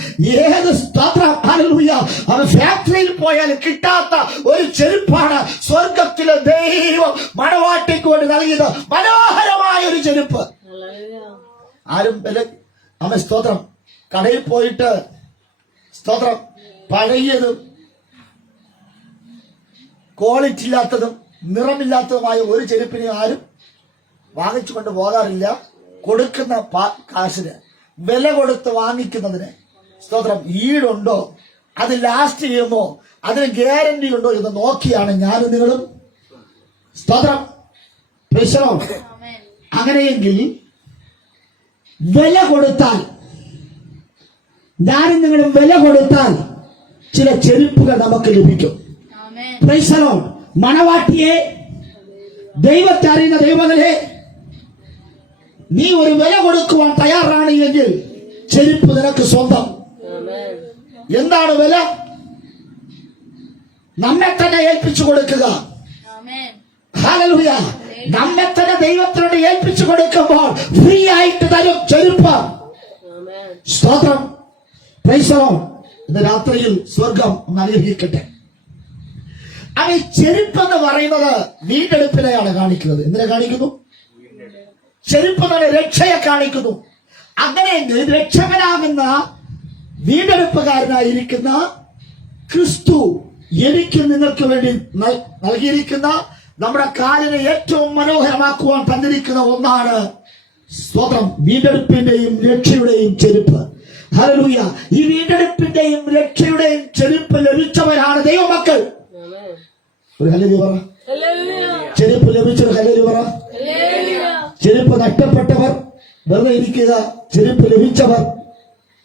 ഏത് സ്തോത്രം, ഹല്ലേലൂയ, അത് ഫാക്ടറിയിൽ പോയാലും കിട്ടാത്ത ഒരു ചെരുപ്പാണ് സ്വർഗത്തിലെ ദൈവം മണവാട്ടിക്ക് കൊണ്ട് നൽകിയത്. മനോഹരമായൊരു ചെരുപ്പ്. ആരും അമ്മ സ്തോത്രം കടയിൽ പോയിട്ട് സ്തോത്രം പഴയതും ക്വാളിറ്റി ഇല്ലാത്തതും നിറമില്ലാത്തതുമായ ഒരു ചെരുപ്പിനെ ആരും വാങ്ങിച്ചു കൊണ്ട് പോകാറില്ല. കൊടുക്കുന്ന കാശിന് വില കൊടുത്ത് വാങ്ങിക്കുന്നതിന് സ്തോത്രം ഈടുണ്ടോ, അത് ലാസ്റ്റ് ചെയ്യുമോ, അതിന് ഗ്യാരണ്ടി ഉണ്ടോ എന്ന് നോക്കിയാണ് ഞാനും നിങ്ങളും. സ്തോത്രം. അങ്ങനെയെങ്കിൽ വില കൊടുത്താൽ, ഞാനും നിങ്ങളും വില കൊടുത്താൽ ചില ചെരുപ്പുകൾ നമുക്ക് ലഭിക്കും. Price the Lord. മണവാട്ടിയെ ദൈവത്തെ അറിയുന്ന ദൈവമകളെ, നീ ഒരു വില കൊടുക്കുവാൻ തയ്യാറാണ് എങ്കിൽ ചെരുപ്പ് നിനക്ക് സ്വന്തം. എന്താണ് വില? നമ്മെ തന്നെ ഏൽപ്പിച്ചു കൊടുക്കുക. ഹല്ലേലൂയ. നമ്മെ തന്നെ ദൈവത്തിനോട് ഏൽപ്പിച്ചു കൊടുക്കുമ്പോൾ ഫ്രീ ആയിട്ട് തരും ചെരുപ്പ്. സ്തോത്രം. Praise the Lord. ഇന്ന് രാത്രിയിൽ സ്വർഗം അനുഗ്രഹിക്കട്ടെ. ഈ ചെരുപ്പ് എന്ന് പറയുന്നത് വീണ്ടെടുപ്പിനെയാണ് കാണിക്കുന്നത്. എന്തിനെ കാണിക്കുന്നു? ചെരുപ്പ് തന്നെ രക്ഷയെ കാണിക്കുന്നു. അങ്ങനെയെങ്കിൽ രക്ഷകനാകുന്ന വീണ്ടെടുപ്പുകാരനായിരിക്കുന്ന ക്രിസ്തു എനിക്ക് നിങ്ങൾക്ക് വേണ്ടി നൽകിയിരിക്കുന്ന നമ്മുടെ കാലിനെ ഏറ്റവും മനോഹരമാക്കുവാൻ തന്നിരിക്കുന്ന ഒന്നാണ് സ്തോത്രം, വീണ്ടെടുപ്പിന്റെയും രക്ഷയുടെയും ചെരുപ്പ്. ഹല്ലേലൂയ. ഈ വീണ്ടെടുപ്പിന്റെയും രക്ഷയുടെയും ചെരുപ്പ് ലഭിച്ചവരാണ് ദൈവമക്കൾ. ഒരു ഹല്ലേലൂയ പറ. ചെരുപ്പ് ലഭിച്ചൊരു ഹല്ലേലൂയ പറ. ചെരുപ്പ് നഷ്ടപ്പെട്ടവർ വെറുതെ ഇരിക്കുക. ചെരുപ്പ് ലഭിച്ചവർ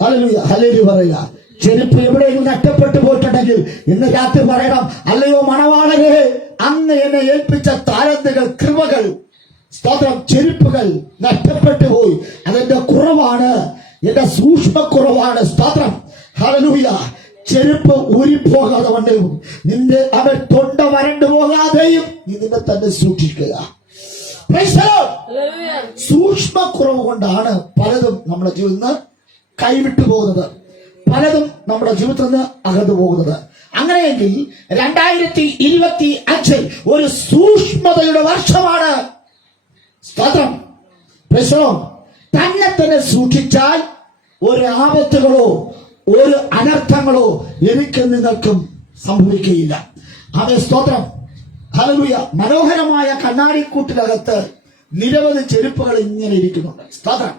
ഹല്ലേലൂയ ഹല്ലേലൂയ പറയുക. ചെരുപ്പ് എവിടെയെങ്കിലും നഷ്ടപ്പെട്ടു പോയിട്ടുണ്ടെങ്കിൽ ഇന്ന് രാത്രി പറയണം, അല്ലയോ മണവാളനെ, അന്ന് എന്നെ ഏൽപ്പിച്ച താലന്തുകൾ, കൃപകൾ, സ്തോത്രം, ചെരുപ്പുകൾ നഷ്ടപ്പെട്ടു പോയി. അതെന്റെ കുറവാണ്, എന്റെ സൂക്ഷ്മക്കുറവാണ്. സ്തോത്രം. ഹല്ലേലൂയ. ചെരുപ്പ് ഊരിപ്പോകാതെ വണ്ണവും നിന്റെ അവൻ തൊണ്ട വരണ്ടു പോകാതെയും നീ നിന്നെ തന്നെ സൂക്ഷിക്കുക. സൂക്ഷ്മക്കുറവ് കൊണ്ടാണ് പലതും നമ്മുടെ ജീവിതത്തിൽ നിന്ന് കൈവിട്ടു പോകുന്നത്, പലതും നമ്മുടെ ജീവിതത്തിൽ നിന്ന് അകന്നു പോകുന്നത്. അങ്ങനെയെങ്കിൽ 2025 ഒരു സൂക്ഷ്മതയുടെ വർഷമാണ്. സ്തോത്രം. തന്നെ തന്നെ സൂക്ഷിച്ചാൽ ഒരു ആപത്തുകളോ ഒരു അനർത്ഥങ്ങളോ എനിക്കും നിങ്ങൾക്കും സംഭവിക്കുകയില്ല. അതേ സ്തോത്രം. ഹല്ലേലൂയ. മനോഹരമായ കണ്ണാടിക്കൂട്ടിനകത്ത് നിരവധി ചെരുപ്പുകൾ ഇങ്ങനെ ഇരിക്കുന്നുണ്ട്. സ്തോത്രം.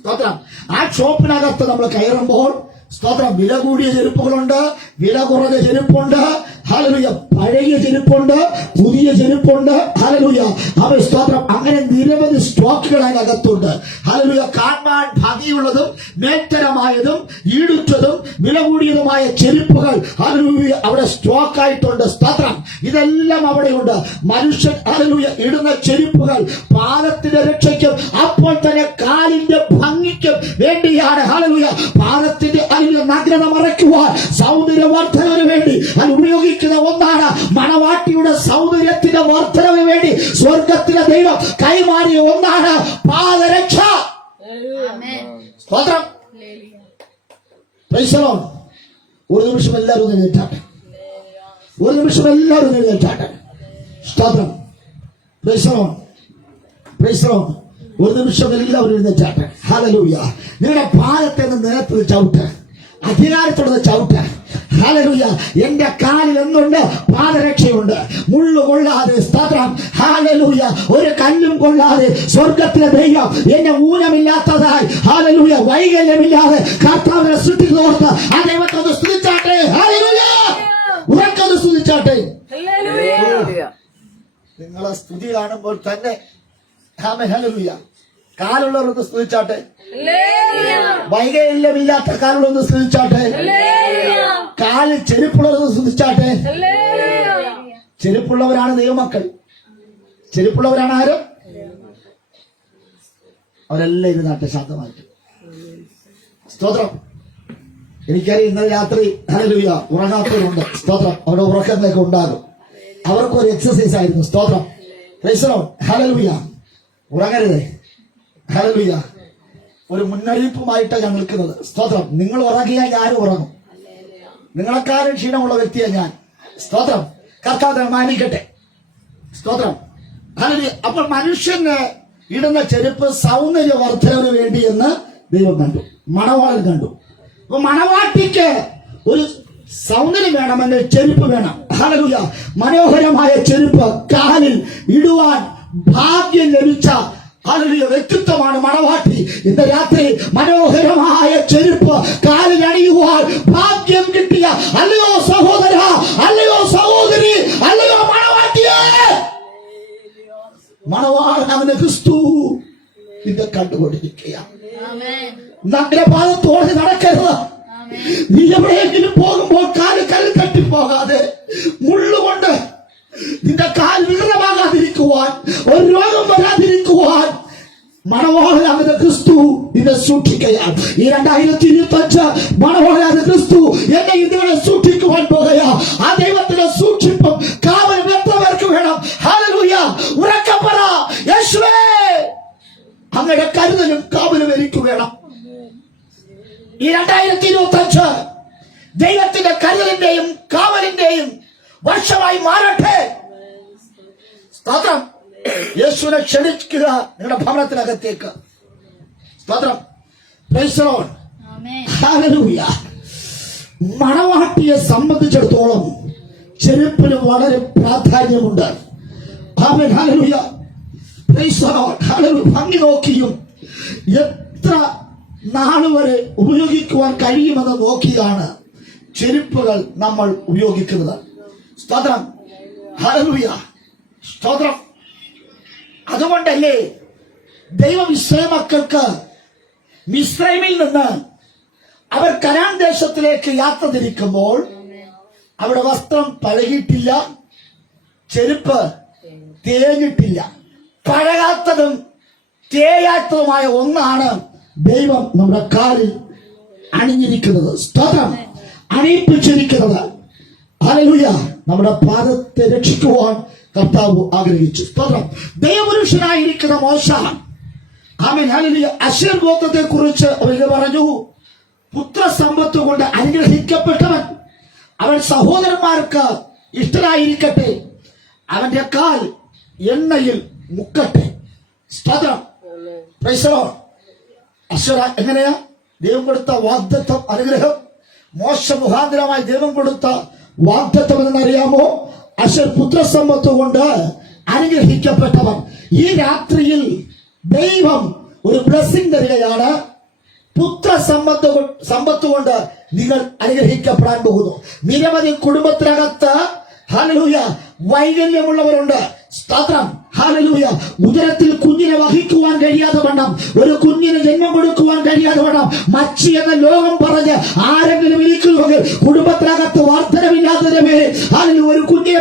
സ്തോത്രം. ആ ഷോപ്പിനകത്ത് നമ്മൾ കയറുമ്പോൾ സ്തോത്രം, വില കൂടിയ ചെരുപ്പുകളുണ്ട്, വില കുറഞ്ഞ ചെരുപ്പുണ്ട്. ഹല്ലേലൂയ. പഴയ ചെരുപ്പുണ്ട്, പുതിയ ചെരുപ്പുണ്ട്. ഹല്ലേലൂയ. അവ സ്തോത്രം. അങ്ങനെ നിരവധി സ്റ്റോക്കുകൾ അതിനകത്തുണ്ട്. ഹല്ലേലൂയ. കാണാൻ ഭംഗിയുള്ളതും മേൽത്തരമായതും ഈടുറ്റതും വില കൂടിയതുമായ ചെരുപ്പുകൾ ഹല്ലേലൂയ അവിടെ സ്റ്റോക്ക് ആയിട്ടുണ്ട്. സ്തോത്രം. ഇതെല്ലാം അവിടെയുണ്ട്. മനുഷ്യൻ ഹല്ലേലൂയ ഇടുന്ന ചെരുപ്പുകൾ പാദത്തിന്റെ രക്ഷയ്ക്കും അപ്പോൾ തന്നെ കാലിന്റെ ഭംഗിക്കും വേണ്ടിയാണ്. ഹല്ലേലൂയ. പാദത്തിന്റെ നഗ്നത മറയ്ക്കുവാൻ, സൗന്ദര്യവർദ്ധനവിന് വേണ്ടി അത് ഉപയോഗിക്കുന്ന ഒന്നാണ്. മണവാട്ടിയുടെ സൗന്ദര്യത്തിന്റെ വർദ്ധനവിന് വേണ്ടി സ്വർഗത്തിലെ ദൈവം കൈമാറിയ ഒന്നാണ് പാദരക്ഷ. സ്തോത്രം. Praise the lord. ഒരു നിമിഷം എല്ലാവരും എഴുന്നേറ്റാട്ടെ. ഒരു നിമിഷം എല്ലാവരും എഴുന്നേറ്റാട്ടെ. സ്തോത്രം. Praise the lord. Praise the lord. ഒരു നിമിഷം എല്ലാവരും എഴുന്നേറ്റാട്ടെ. ഹല്ലേലൂയ. നിങ്ങളുടെ പാദത്തെ നിലത്ത് ചവിട്ട്, അധികാരത്തോടെ ചവിട്ട്. ഹല്ലേലൂയ. എന്റെ കാലിൽ എന്തുണ്ട്? പാദരക്ഷയുണ്ട്. മുള്ളു കൊള്ളാതെ. സ്തോത്രം. ഹല്ലേലൂയ. ഒരു കല്ലും കൊള്ളാതെ സ്വർഗത്തിലെ ദൈവം എന്നെ ഊനമില്ലാത്തതായി, ഹല്ലേലൂയ, വൈകല്യമില്ലാതെ കർത്താവിനെ സൃഷ്ടിക്കുന്നോർത്ത് ആ ദൈവത്തെ ഒന്ന് സ്തുതിച്ചാട്ടെ. ഹല്ലേലൂയ. ഉറക്കൊന്ന് സ്തുതിച്ചാട്ടെ. നിങ്ങളെ സ്തുതി കാണുമ്പോൾ തന്നെ ഹല്ലേലൂയ. കാലുള്ളവരൊന്ന് സ്തുതിച്ചാട്ടെ. വൈകല്യമില്ലാത്ത കാലുള്ളൊന്ന് സ്തുതിച്ചാട്ടെ. കാലിൽ ചെരുപ്പുള്ളവരൊന്ന് സ്തുതിച്ചാട്ടെ. ചെരുപ്പുള്ളവരാണ് ദൈവമക്കൾ. ചെരുപ്പുള്ളവരാണ് ആരും? അവരെല്ലാം ഇരുന്നാട്ടെ ശാന്തമായിട്ട്. സ്തോത്രം. എനിക്കറിയാം ഇന്നലെ രാത്രി ഹല്ലേലൂയ ഉറങ്ങാത്തവരുണ്ട്. സ്തോത്രം. അവരുടെ ഉറക്കങ്ങളൊക്കെ ഉണ്ടാകും. അവർക്കൊരു എക്സസൈസ് ആയിരുന്നു. സ്തോത്രം. Praise the lord. ഹല്ലേലൂയ. ഉറങ്ങരുതേ. ഹല്ലേലൂയ. ഒരു മുന്നറിയിപ്പുമായിട്ടാണ് ഞാൻ നിൽക്കുന്നത്. സ്തോത്രം. നിങ്ങൾ ഉറങ്ങിയാൽ ഞാനും ഉറങ്ങും. നിങ്ങളെക്കാരും ക്ഷീണമുള്ള വ്യക്തിയാണ് ഞാൻ. സ്തോത്രം. കർത്താവ് മാനിക്കട്ടെ. സ്തോത്രം. ഹല്ലേലൂയ. അപ്പോൾ മനുഷ്യന് ഇടുന്ന ചെരുപ്പ് സൗന്ദര്യവർദ്ധനവിന് വേണ്ടി എന്ന് ദൈവം കണ്ടു, മണവാളൻ കണ്ടു. അപ്പൊ മണവാട്ടിക്ക് ഒരു സൗന്ദര്യം വേണമെങ്കിൽ ചെരുപ്പ് വേണം. ഹല്ലേലൂയ. മനോഹരമായ ചെരുപ്പ് കാലിൽ ഇടുവാൻ ഭാഗ്യം ലഭിച്ച ഹല്ലേലൂയ വ്യക്തിത്വമാണ് മണവാട്ടി. ഇന്ന് രാത്രി മനോഹരമായ ചെരുപ്പ് കാലിൽ അണിയുവാൻ ഭാഗ്യം കിട്ടിയ അല്ലയോ സഹോദര, അല്ലയോ സഹോദരി, അല്ലയോ മണവാട്ടിയെ, മണവാളൻ അവന് ക്രിസ്തു നിന്നെ കണ്ടുകൊണ്ടിരിക്കുകയാണ്. നഗ്നപാദത്തോടെ നടക്കരുത്. നീ എവിടെയെങ്കിലും പോകുമ്പോൾ കാല് കല്ല് തട്ടിപ്പോകാതെ, മുള്ളുകൊണ്ട് നിന്റെ കാൽ വികൃതമാകാതിരിക്കുവാൻ ഒരു രോഗം വരാതിരിക്കുവാൻ മണവാളനാകുന്ന ക്രിസ്തു ഇന്നെ സൂക്ഷിക്കുകയാണ്. ഈ 2025 മണവാളനാകുന്ന ക്രിസ്തു എന്നെ ഇതുവരെ സൂക്ഷിക്കുവാൻ പോകുകയാ. ആ ദൈവത്തിന്റെ സൂക്ഷിപ്പും കാവലും എത്ര പേർക്ക് വേണം? ഹല്ലേലൂയ! ഉറക്കെ പറ, യേശുവേ അങ്ങയുടെ കരുതലും കാവലും എനിക്ക് വേണം. ഈ 2025 ദൈവത്തിന്റെ കരുതലിന്റെയും കാവലിന്റെയും വർഷമായി മാറട്ടെ. സ്തോത്രം. യേശുവിനെ ക്ഷണിക്കുക നിങ്ങളുടെ ഭവനത്തിനകത്തേക്ക്. സ്തോത്രം. Praise the lord. ഹല്ലേലൂയ. മണവാട്ടിയെ സംബന്ധിച്ചിടത്തോളം ചെരുപ്പിന് വളരെ പ്രാധാന്യമുണ്ട്. ആമേൻ. ഹല്ലേലൂയ. Praise the lord. ഹല്ലേലൂയ. ഭംഗി നോക്കിയും എത്ര നാളുവരെ ഉപയോഗിക്കുവാൻ കഴിയുമെന്ന് നോക്കിയാണ് ചെരുപ്പുകൾ നമ്മൾ ഉപയോഗിക്കുന്നത്. സ്തോത്രം. ഹല്ലേലൂയ. സ്തോത്രം. അതുകൊണ്ടല്ലേ ദൈവം ഇസ്രായേൽ മക്കൾക്ക് മിസ്രൈമിൽ നിന്ന് അവർ കനാൻ ദേശത്തിലേക്ക് യാത്ര തിരിക്കുമ്പോൾ അവിടെ വസ്ത്രം പഴകിയിട്ടില്ല, ചെരുപ്പ് തേഞ്ഞിട്ടില്ല. പഴകാത്തതും തേയാത്തതുമായ ഒന്നാണ് ദൈവം നമ്മുടെ കാലിൽ അണിഞ്ഞിരിക്കുന്നത്. സ്തോത്രം. അണിയിപ്പിച്ചിരിക്കുന്നത്. ഹല്ലേലൂയ. നമ്മുടെ പാദത്തെ രക്ഷിക്കുവാൻ കർത്താവ് ആഗ്രഹിച്ചു. സ്തോത്രം. ദൈവപുരുഷനായിരിക്കുന്ന മോശ, ആമേൻ, ഹല്ലേലൂയ, അശേർ ഗോത്രത്തെ കുറിച്ച് അവര് പറഞ്ഞു, പുത്രസമ്പത്ത് കൊണ്ട് അനുഗ്രഹിക്കപ്പെട്ടവൻ, അവൻ സഹോദരന്മാർക്ക് ഇഷ്ടനായിരിക്കട്ടെ, അവന്റെ കാൽ എണ്ണയിൽ മുക്കട്ടെ. സ്തോത്രം. Praise the Lord. അശേർ എങ്ങനെയാ ദൈവം കൊടുത്ത വാഗ്ദത്തം, അനുഗ്രഹം? മോശ മുഖാന്തരമായി ദൈവം കൊടുത്ത വാഗ്ദത്തം എന്നറിയാമോ? അശേർ പുത്രസമ്പത്ത് കൊണ്ട് അനുഗ്രഹിക്കപ്പെട്ടവൻ. ഈ രാത്രിയിൽ ദൈവം ഒരു ബ്ലെസ്സിംഗ് തരികയാണ്. പുത്രസമ്പത്ത് കൊണ്ട് നിങ്ങൾ അനുഗ്രഹിക്കപ്പെടാൻ പോകുന്നു. നിരവധി കുടുംബത്തിനകത്ത് ഹല്ലേലൂയ വൈകല്യമുള്ളവരുണ്ട്. സ്തോത്രം. ഹല്ലേലൂയ. ഉദരത്തിൽ കുഞ്ഞിനെ വഹിക്കുവാൻ കഴിയാതെ വണ്ണം, ഒരു കുഞ്ഞിന് ജന്മം കൊടുക്കുവാൻ കഴിയാതെ വണ്ണം മച്ചി എന്ന ലോകം പറഞ്ഞ് ആരെങ്കിലും ഇരിക്കുന്നുവെങ്കിൽ, കുടുംബത്തിനകത്ത് വർധനമില്ലാത്തതിന്റെ പേര് ഹല്ലേലൂയ ഒരു കുഞ്ഞിനെ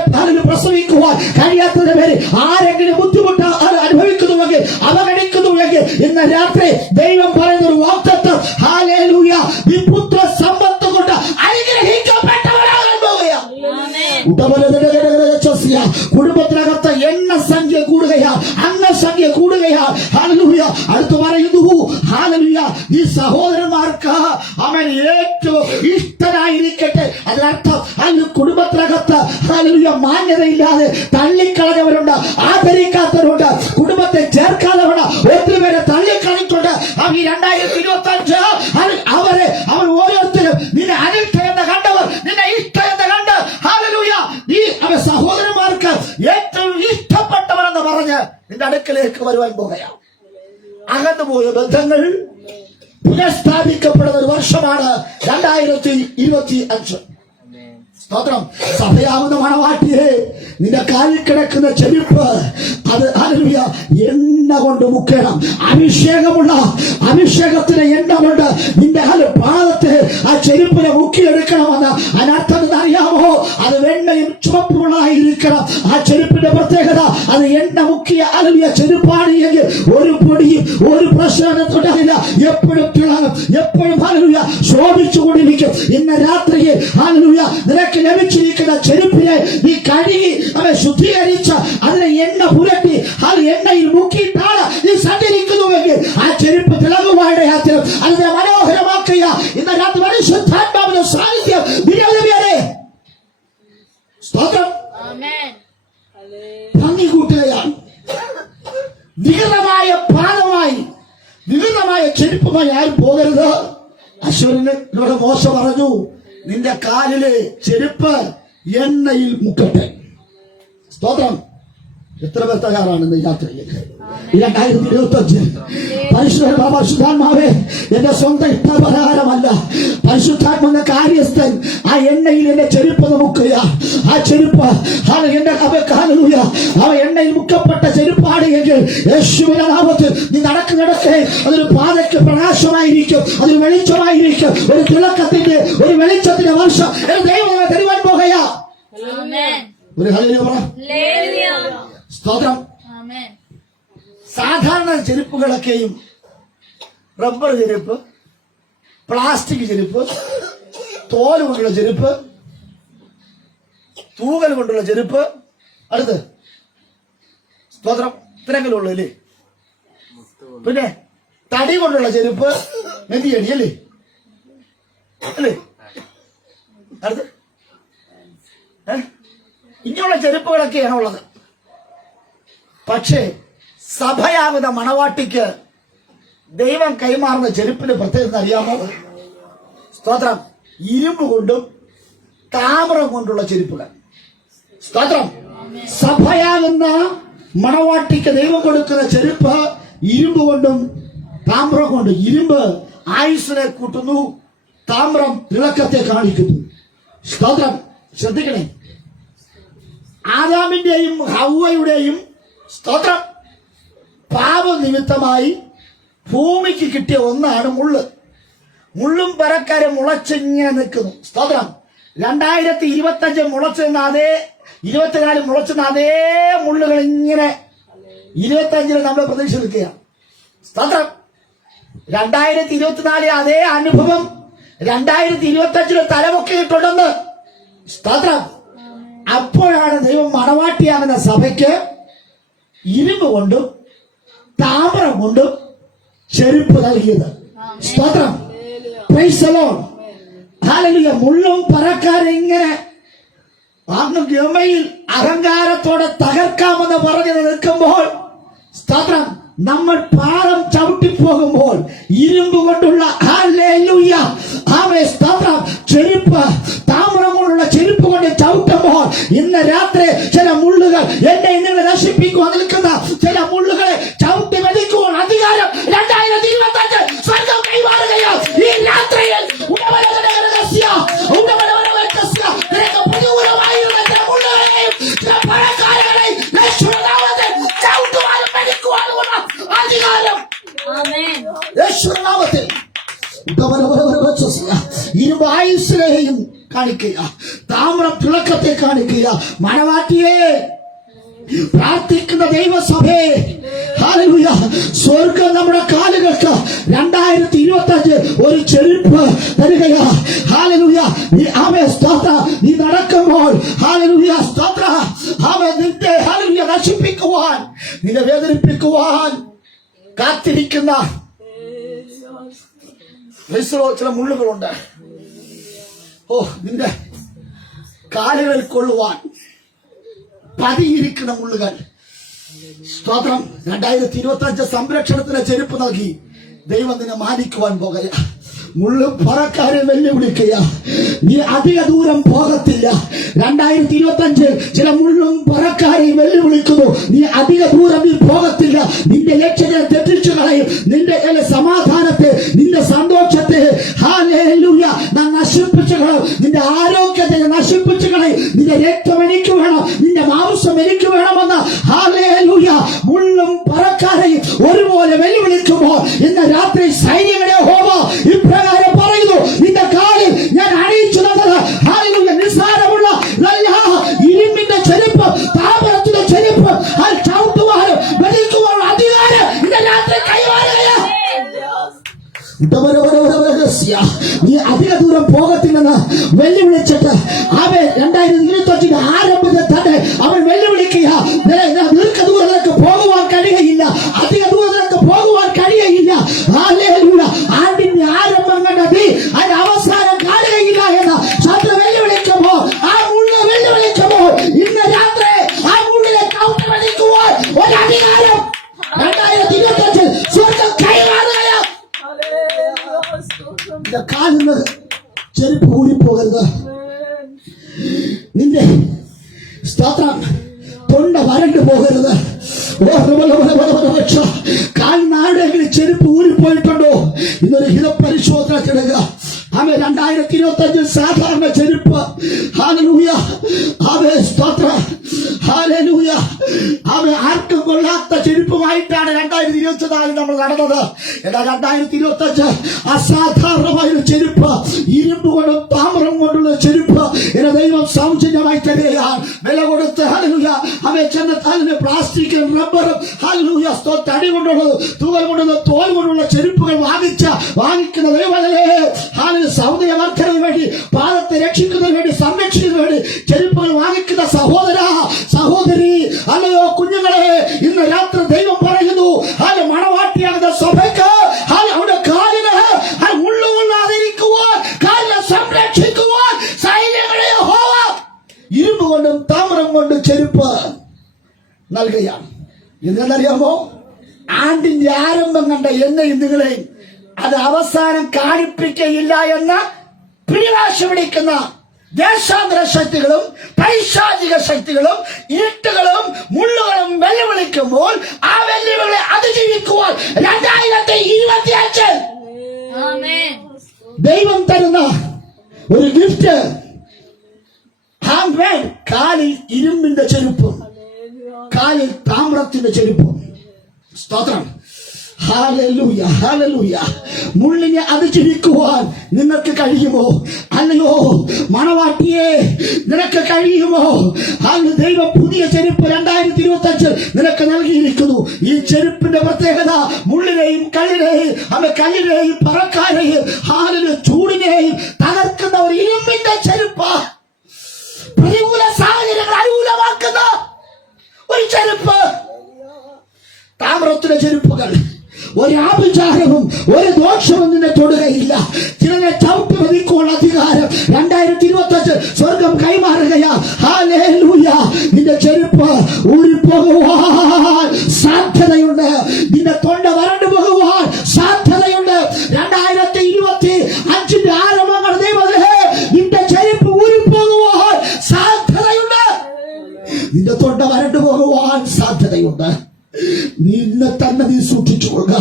പ്രസവിക്കുവാൻ കഴിയാത്തതിന്റെ പേര് ആരെങ്കിലും ബുദ്ധിമുട്ട് അനുഭവിക്കുന്നുവെങ്കിൽ, അവഗണിക്കുന്നുവെങ്കിൽ, ഇന്ന് രാത്രി ദൈവം പറയുന്ന ഒരു വാഗ്ദത്തം, ഹല്ലേലൂയ, ഈ പുത്ര സമ്പത്ത് കൊണ്ട് അനുഗ്രഹിക്കപ്പെട്ടവരാകാൻ പോകുകയാണ്. കുടുംബത്തിനകത്ത് എണ്ണസംഖ്യ കൂടുകയാ, അംഗസംഖ്യ കൂടുകയാ. ഹല്ലേലൂയ. അടുത്ത് പറയുന്നു, ഹല്ലേലൂയ, ഈ സഹോദരന്മാർക്ക് അവൻ ഏറ്റവും ഇഷ്ടനായിരിക്കട്ടെ. അതിനർത്ഥം അതിന് കുടുംബത്തിനകത്ത് ഹല്ലേലൂയ മാന്യതയില്ലാതെ തള്ളിക്കളഞ്ഞവരുണ്ട്, ആദരിക്കാത്തവരുണ്ട്, കുടുംബത്തെ ചേർക്കാത്തവരുണ്ട്, ഒത്തിരി പേരെ തള്ളിക്കളഞ്ഞിട്ടുണ്ട്. ഈ 2025 അവർ ഓരോരുത്തരും നിന്നെ അനിഷ്ട എന്ന് കണ്ടവർ നിന്നെ ഇഷ്ട എന്ന് കണ്ട് ഹല്ലേലൂയ ഈ അവ സഹോദരന്മാർക്ക് ഏറ്റവും ഇഷ്ടപ്പെട്ടവരെന്ന് പറഞ്ഞ് നിന്റെ അടുക്കലേക്ക് വരുവാൻ പോകുകയാണ്. അകന്നുപോയ ബന്ധങ്ങൾ പുനഃസ്ഥാപിക്കപ്പെടുന്ന ഒരു വർഷമാണ് 2025. സ്തോത്രം. സഭയാവുന്ന മണവാട്ടിയെ, നിന്റെ കാലിൽ കിടക്കുന്ന ചെരുപ്പ് അത് ഹല്ലേലൂയ എണ്ണ കൊണ്ട് മുക്കണം. അഭിഷേകത്തിന് എണ്ണ കൊണ്ട് നിന്റെ പാദത്തെ ആ ചെരുപ്പിനെ മുക്കിയെടുക്കണമെന്ന്. അതിനർത്ഥം അറിയാമോ? അത് വെണ്ണയും ചുവപ്പുകളായിരിക്കണം. ആ ചെരുപ്പിന്റെ പ്രത്യേകത അത് എണ്ണ മുക്കിയ ഹല്ലേലൂയ ചെരുപ്പാണ് എങ്കിൽ ഒരു പൊടിയും ഒരു പ്രശ്നത്തില്ല, എപ്പോഴും തിളങ്ങും, എപ്പോഴും ഹല്ലേലൂയ ശോഭിച്ചുകൊണ്ടിരിക്കും. ഇന്ന് രാത്രിയിൽ ഹല്ലേലൂയ നിനക്ക് ലഭിച്ചിരിക്കുന്ന ചെരുപ്പിനെ നീ കഴുകി അവയെ ശുദ്ധീകരിച്ച് അതിനെ എണ്ണ പുരട്ടി അത് എണ്ണയിൽ മുക്കിയിട്ടാണ് നീ സഞ്ചരിക്കുന്നുവെങ്കിൽ ആ ചെരുപ്പ് തിളങ്ങുവാനുള്ള യാത്ര അതിനെ മനോഹരമാക്കുക. ഇന്ന് രാത്രി പരിശുദ്ധാത്മാവിന്റെ സാന്നിധ്യം നിരവധിയേറെ സ്തോത്രം ഭംഗി കൂട്ടുകയാണ്. വികൃതമായ പാദമായി വികൃതമായ ചെരുപ്പുമായി ആരും പോകരുത്. അശ്വരനോട് മോശ പറഞ്ഞു, നിന്റെ കാലിലെ ചെരുപ്പ് എണ്ണയിൽ മുക്കട്ടെ. സ്തോത്രം. എത്ര പേർ തയ്യാറാണ് ഇന്ന് യാത്രയിലേക്ക്? 2025 പരിശുദ്ധാത്മാവേ, എന്റെ സ്വന്തം ഇഷ്ടപ്രകാരമല്ല, പരിശുദ്ധാത്മാവിന്റെ കാര്യസ്ഥൻ ആ എണ്ണയിൽ എന്റെ ചെരുപ്പ് മുക്കുക. ആ ചെരുപ്പ് എന്റെ ഹല്ലേലൂയ ആ എണ്ണയിൽ മുക്കപ്പെട്ട ചെരുപ്പാണ് എങ്കിൽ യേശുവിന്റെ നാമത്തിൽ നീ നടക്കുന്നിടത്തെ അതൊരു പാതയ്ക്ക് പ്രകാശമായിരിക്കും, അതൊരു വെളിച്ചമായിരിക്കും, ഒരു തിളക്കത്തിന്റെ ഒരു വെളിച്ചത്തിന്റെ വർഷം ദൈവം തരുവാൻ പോകുകയാ. ഒരു ഹല്ലേലൂയ പറ. സ്തോത്രം. സാധാരണ ചെരുപ്പുകളൊക്കെയും റബ്ബർ ചെരുപ്പ്, പ്ലാസ്റ്റിക് ചെരുപ്പ്, തോല് കൊണ്ടുള്ള ചെരുപ്പ്, തൂകൽ കൊണ്ടുള്ള ചെരുപ്പ്, അടുത്ത് സ്തോത്രം ഇത്രയെങ്കിലും ഉള്ളു അല്ലേ? പിന്നെ തടി കൊണ്ടുള്ള ചെരുപ്പ്, മെതിയടി അല്ലേ അല്ലേ? അടുത്ത് ഇങ്ങനെയുള്ള ചെരുപ്പുകളൊക്കെയാണ് ഉള്ളത്. പക്ഷേ സഭയാകുന്ന മണവാട്ടിക്ക് ദൈവം കൈമാറുന്ന ചെരുപ്പിന് പ്രത്യേകത അറിയാമോ? സ്തോത്രം, ഇരുമ്പ് കൊണ്ടും താമ്രം കൊണ്ടുള്ള ചെരുപ്പുകൾ. സ്തോത്രം, സഭയാകുന്ന മണവാട്ടിക്ക് ദൈവം കൊടുക്കുന്ന ചെരുപ്പ് ഇരുമ്പ് കൊണ്ടും താമ്രം കൊണ്ടും. ഇരുമ്പ് ആയുസ്സിനെ കൂട്ടുന്നു, താമ്രം തിളക്കത്തെ കാണിക്കുന്നു. സ്തോത്രം, ശ്രദ്ധിക്കണേ. ആദാമിന്റെയും ഹവ്വയുടെയും സ്തോത്രം പാപനിമിത്തമായി ഭൂമിക്ക് കിട്ടിയ ഒന്നാണ് മുള്ള്. മുള്ളും പരക്കാരെ മുളച്ചിങ്ങനെ നിൽക്കുന്നു. സ്തോത്രം, 2025 മുളച്ചെന്ന അതേ 24 മുളച്ചെന്ന അതേ മുള്ളുകൾ ഇങ്ങനെ 25 നമ്മൾ പ്രതീക്ഷ നിൽക്കുക. സ്തോത്രം, 2024 അതേ അനുഭവം 2025 തലമുക്കിയിട്ടുണ്ടെന്ന്. സ്തോത്രം, അപ്പോഴാണ് ദൈവം മണവാട്ടിയാകുന്ന സഭയ്ക്ക് ഇരുമ്പ് കൊണ്ടും താമ്രം കൊണ്ടും ചെരുപ്പ് നൽകിയത്. സ്തോത്രം, പ്രൈസ് ദി ലോർഡ്, ഹല്ലേലൂയ. മുള്ളും പറക്കാരെ ഇങ്ങനെ അങ്ങ് ഗമയിൽ അഹങ്കാരത്തോടെ തകർക്കാമെന്ന് പറഞ്ഞു നിൽക്കുമ്പോൾ, സ്തോത്രം, നമ്മൾ പാദം ചവിട്ടിപ്പോകുമ്പോൾ ഇരുമ്പ് കൊണ്ടുള്ള ഹല്ലേലൂയ ആമേൻ സ്തോത്രം ചെരുപ്പ്, താമ്രം കൊണ്ടുള്ള ചെരുപ്പ് കൊണ്ട് ചവിട്ടുമ്പോൾ ഇന്ന് രാത്രി ചില മുള്ളുകൾ എന്നെ ഇന്ന് നശിപ്പിക്കുവാൻ നിൽക്കുന്ന ചില മുള്ളുകളെ ചവിട്ടി മെതിക്കുവാൻ അധികാരം 2025 സ്വർഗ്ഗം കൈമാറുകയോ ഈ രാത്രിയിൽ ഇരുമ്പ് ആയുസ്സിനെയും കാണിക്കുക, താമ്രം തിളക്കത്തെ കാണിക്കുക. മണവാട്ടിയെ പ്രാർത്ഥിക്കുന്ന ദൈവസഭയെ, ഹല്ലേലൂയ, സ്വർഗ്ഗം നമ്മുടെ കാലുകൾക്ക് 2025 ഒരു ചെരുപ്പ് തരികയാ. ഹല്ലേലൂയ, ആമേൻ സ്തോത്രം. നീ നടക്കുമ്പോൾ ഹല്ലേലൂയ സ്തോത്രം, ആമേൻ നിന്നെ ഹല്ലേലൂയ നശിപ്പിക്കുവാൻ, നിന്നെ വേദനിപ്പിക്കുവാൻ കാത്തിരിക്കുന്ന ചില മുള്ളുകളുണ്ട്. ഓ, നിന്റെ കാലുകൾ കൊള്ളുവാൻ പതിയിരിക്കുന്ന മുള്ളുകൾ. സ്തോത്രം, 2025 സംരക്ഷണത്തിന് ചെരുപ്പ് നൽകി ദൈവം നിന്നെ മാനിക്കുവാൻ പോകുക. മുള്ളും പറക്കാരെ വെല്ലുവിളിക്കുക. നീ അധിക ദൂരം പോകത്തില്ല. 2025 ചില മുള്ളും പറക്കാരെയും വെല്ലുവിളിക്കുന്നു. നീ അധിക ദൂരം നീ പോകത്തില്ല. നിന്റെ ലക്ഷ്യത്തെ തെറ്റിച്ചു കളയും. നിന്റെ സമാധാനത്തെ, നിന്റെ സന്തോഷത്തെ ഹല്ലേലൂയ നശിപ്പിച്ചു കളയും. നിന്റെ ആരോഗ്യത്തെ നശിപ്പിച്ചു കളയും. നിന്റെ രക്തം എനിക്ക് വേണം, നിന്റെ മാംസം എനിക്ക് വേണമെന്ന് ഹല്ലേലൂയ മുള്ളും പറക്കാരെയും ഒരുപോലെ വെല്ലുവിളിക്കുമ്പോൾ ഇന്ന് രാത്രി സൈന്യങ്ങളെ ഹോമ ഇപ്രകാരം പറയുന്നു, നിന്റെ കാലിൽ ഞാൻ അണിയിച്ചു തന്നത് ഹല്ലേലൂയ നിസ്സാരമുള്ള ഇരുമ്പിന്റെ ചെരുപ്പ്, താമ്രത്തിന്റെ ചെരുപ്പ് ചവിട്ടുവാനും വെളിക്കുവാനും അധികാരം ഇന്ന് രാത്രി കൈമാറുകയാ. നീ അധിക ദൂരം പോകത്തില്ലെന്ന് വെല്ലുവിളിച്ചിട്ട് അവൻ 2025 ആരംഭത്തിൽ തന്നെ അവൻ വെല്ലുവിളിക്കുക. ദീർഘദൂരത്തിലേക്ക് പോകുവാൻ കഴിയുകയില്ല, അധിക ദൂരത്തിലേക്ക് പോകുവാൻ കഴിയുകയില്ല. ആണ്ടിന്റെ ആരംഭം കണ്ടെത്തി അതിന്റെ അവസാനം കാണുകയില്ല എന്ന് ശത്രു വെല്ലുവിളിക്കുമ്പോൾ, ആ മുള്ള വെല്ലുവിളിക്കുമ്പോൾ ഇന്ന് രാത്രി ആ മുള്ളിനെ കൗണ്ടർ വലിക്കുവാൻ ഒരു അധികാരം 2025 സ്വർഗ്ഗം കൈമാറുകയാ. കാലിന് ചെരുപ്പ് ഊരിപ്പോകരുത്. നിന്റെ സ്തോത്രം തൊണ്ട വരണ്ടു പോകരുത്. കാലിനാടെങ്കിലും ചെരുപ്പ് ഊരിപ്പോയിട്ടുണ്ടോ? ഇന്നൊരു ഹിതപരിശോധന ചെയ്യുക. ആമേൻ, 2025 സാധാരണ ചെരുപ്പ് ഹല്ലേലൂയ ആമേൻ സ്തോത്രം ഹല്ലേലൂയ ആമേൻ ആർക്കും കൊള്ളാത്ത ചെരുപ്പുമായിട്ടാണ് 2024 നമ്മൾ നടന്നത്. എന്നാൽ 2025 അസാധാരണമായ ഒരു ചെരുപ്പ്, ഇരുമ്പ് കൊണ്ടും താമ്രം കൊണ്ടുള്ള ചെരുപ്പ് എന്റെ ദൈവം സൗജന്യമായി തരികയാണ്. വില കൊടുത്ത് ഹല്ലേലൂയ അവയെ ചെന്ന് അതിന് പ്ലാസ്റ്റിക്കും റബ്ബറും ഹല്ലേലൂയ തടി കൊണ്ടുള്ളത്, തൂവൽ കൊണ്ടുള്ളത്, തോൽ കൊണ്ടുള്ള ചെരുപ്പുകൾ വാങ്ങിക്കുന്ന ദൈവമല്ലേ ഹല്ലേലൂയ സൗന്ദര്യ വർദ്ധനവിന് വേണ്ടി, പാദത്തെ രക്ഷിക്കുന്നതിന് വേണ്ടി, സംരക്ഷിക്കുന്നതിന് വേണ്ടി ചെരുപ്പുകൾ വാങ്ങിക്കുന്ന സഹോദര സഹോദരി, അല്ലയോ കുഞ്ഞുങ്ങളെ, ഇന്ന് രാത്രി ദൈവം പറയുന്നു ഹല്ലേലൂയ മണവാട്ടിയാകുന്ന സഭയ്ക്ക് അവിടെ കാലിന് മുള്ളുകൊള്ളാതിരിക്കുവാൻ, കാലിനെ സംരക്ഷിക്കുവാൻ സൈന്യങ്ങളെ യഹോവ ഇരുമ്പ് കൊണ്ടും താമ്രം കൊണ്ടും ചെരുപ്പ് നൽകുകയാണ്. എന്തെന്നറിയാമോ? ആണ്ടിന്റെ ആരംഭം കണ്ട എന്നെയും നിങ്ങളെയും അത് അവസാനം കാണിപ്പിക്കയില്ല എന്ന് പിടിവാശി പിടിക്കുന്ന ദേശാന്തര ശക്തികളും പൈശാചിക ശക്തികളും ഇരുട്ടുകളും മുള്ളുകളും വെല്ലുവിളിക്കുമ്പോൾ ആ വെല്ലുവിളി അതിജീവിക്കുവാൻ 2025 ദൈവം തരുന്ന ഒരു ഗിഫ്റ്റ്, കാലിൽ ഇരുമ്പിന്റെ ചെരുപ്പും കാലിൽ താമ്രത്തിന്റെ ചെരുപ്പും. സ്തോത്രം. Hallelujah, hallelujah. മുള്ളിനെ അതിജീവിക്കുവാൻ നിങ്ങൾക്ക് കഴിയുമോ? അല്ലയോ മണവാട്ടിയെ, നിനക്ക് കഴിയുമോ? ദൈവം പുതിയ ചെരുപ്പ് 2025 നിനക്ക് നൽകിയിരിക്കുന്നു. ഈ ചെരുപ്പിന്റെ പ്രത്യേകത മുള്ളിനെയും കല്ലിനെയും പറക്കാരെയും ചൂടിനെയും തകർക്കുന്ന ഒരു ഇരുമ്പിന്റെ ചെരുപ്പ്, പ്രതികൂല സാഹചര്യങ്ങൾ അനുകൂലമാക്കുന്ന ഒരു ചെരുപ്പ്. താമ്രത്തിന്റെ ചെരുപ്പുകൾ ഒരു ആഭിചാരവും ഒരു ദോഷവും നിന്നെ തൊടുകയില്ല. ചിലരെ ചവിട്ടി മതിക്കുള്ള അധികാരം 2025 സ്വർഗം കൈമാറുകയാ. ഹല്ലേലൂയ. നിന്റെ ചെരുപ്പ് ഊരിപ്പോകുവാൻ സാധ്യതയുണ്ട്. നിന്റെ തൊണ്ട വരണ്ടു പോകുവാൻ സാധ്യതയുണ്ട്. 2025 ആരംഭങ്ങൾ ദൈവമേ, നിന്റെ ചെരുപ്പ് ഊരിപ്പോകുവാൻ സാധ്യതയുണ്ട്. നിന്റെ തൊണ്ട വരണ്ടു പോകുവാൻ സാധ്യതയുണ്ട്. നിന്നെ തന്നെ നീ സൂക്ഷിച്ചുകൊള്ളുക,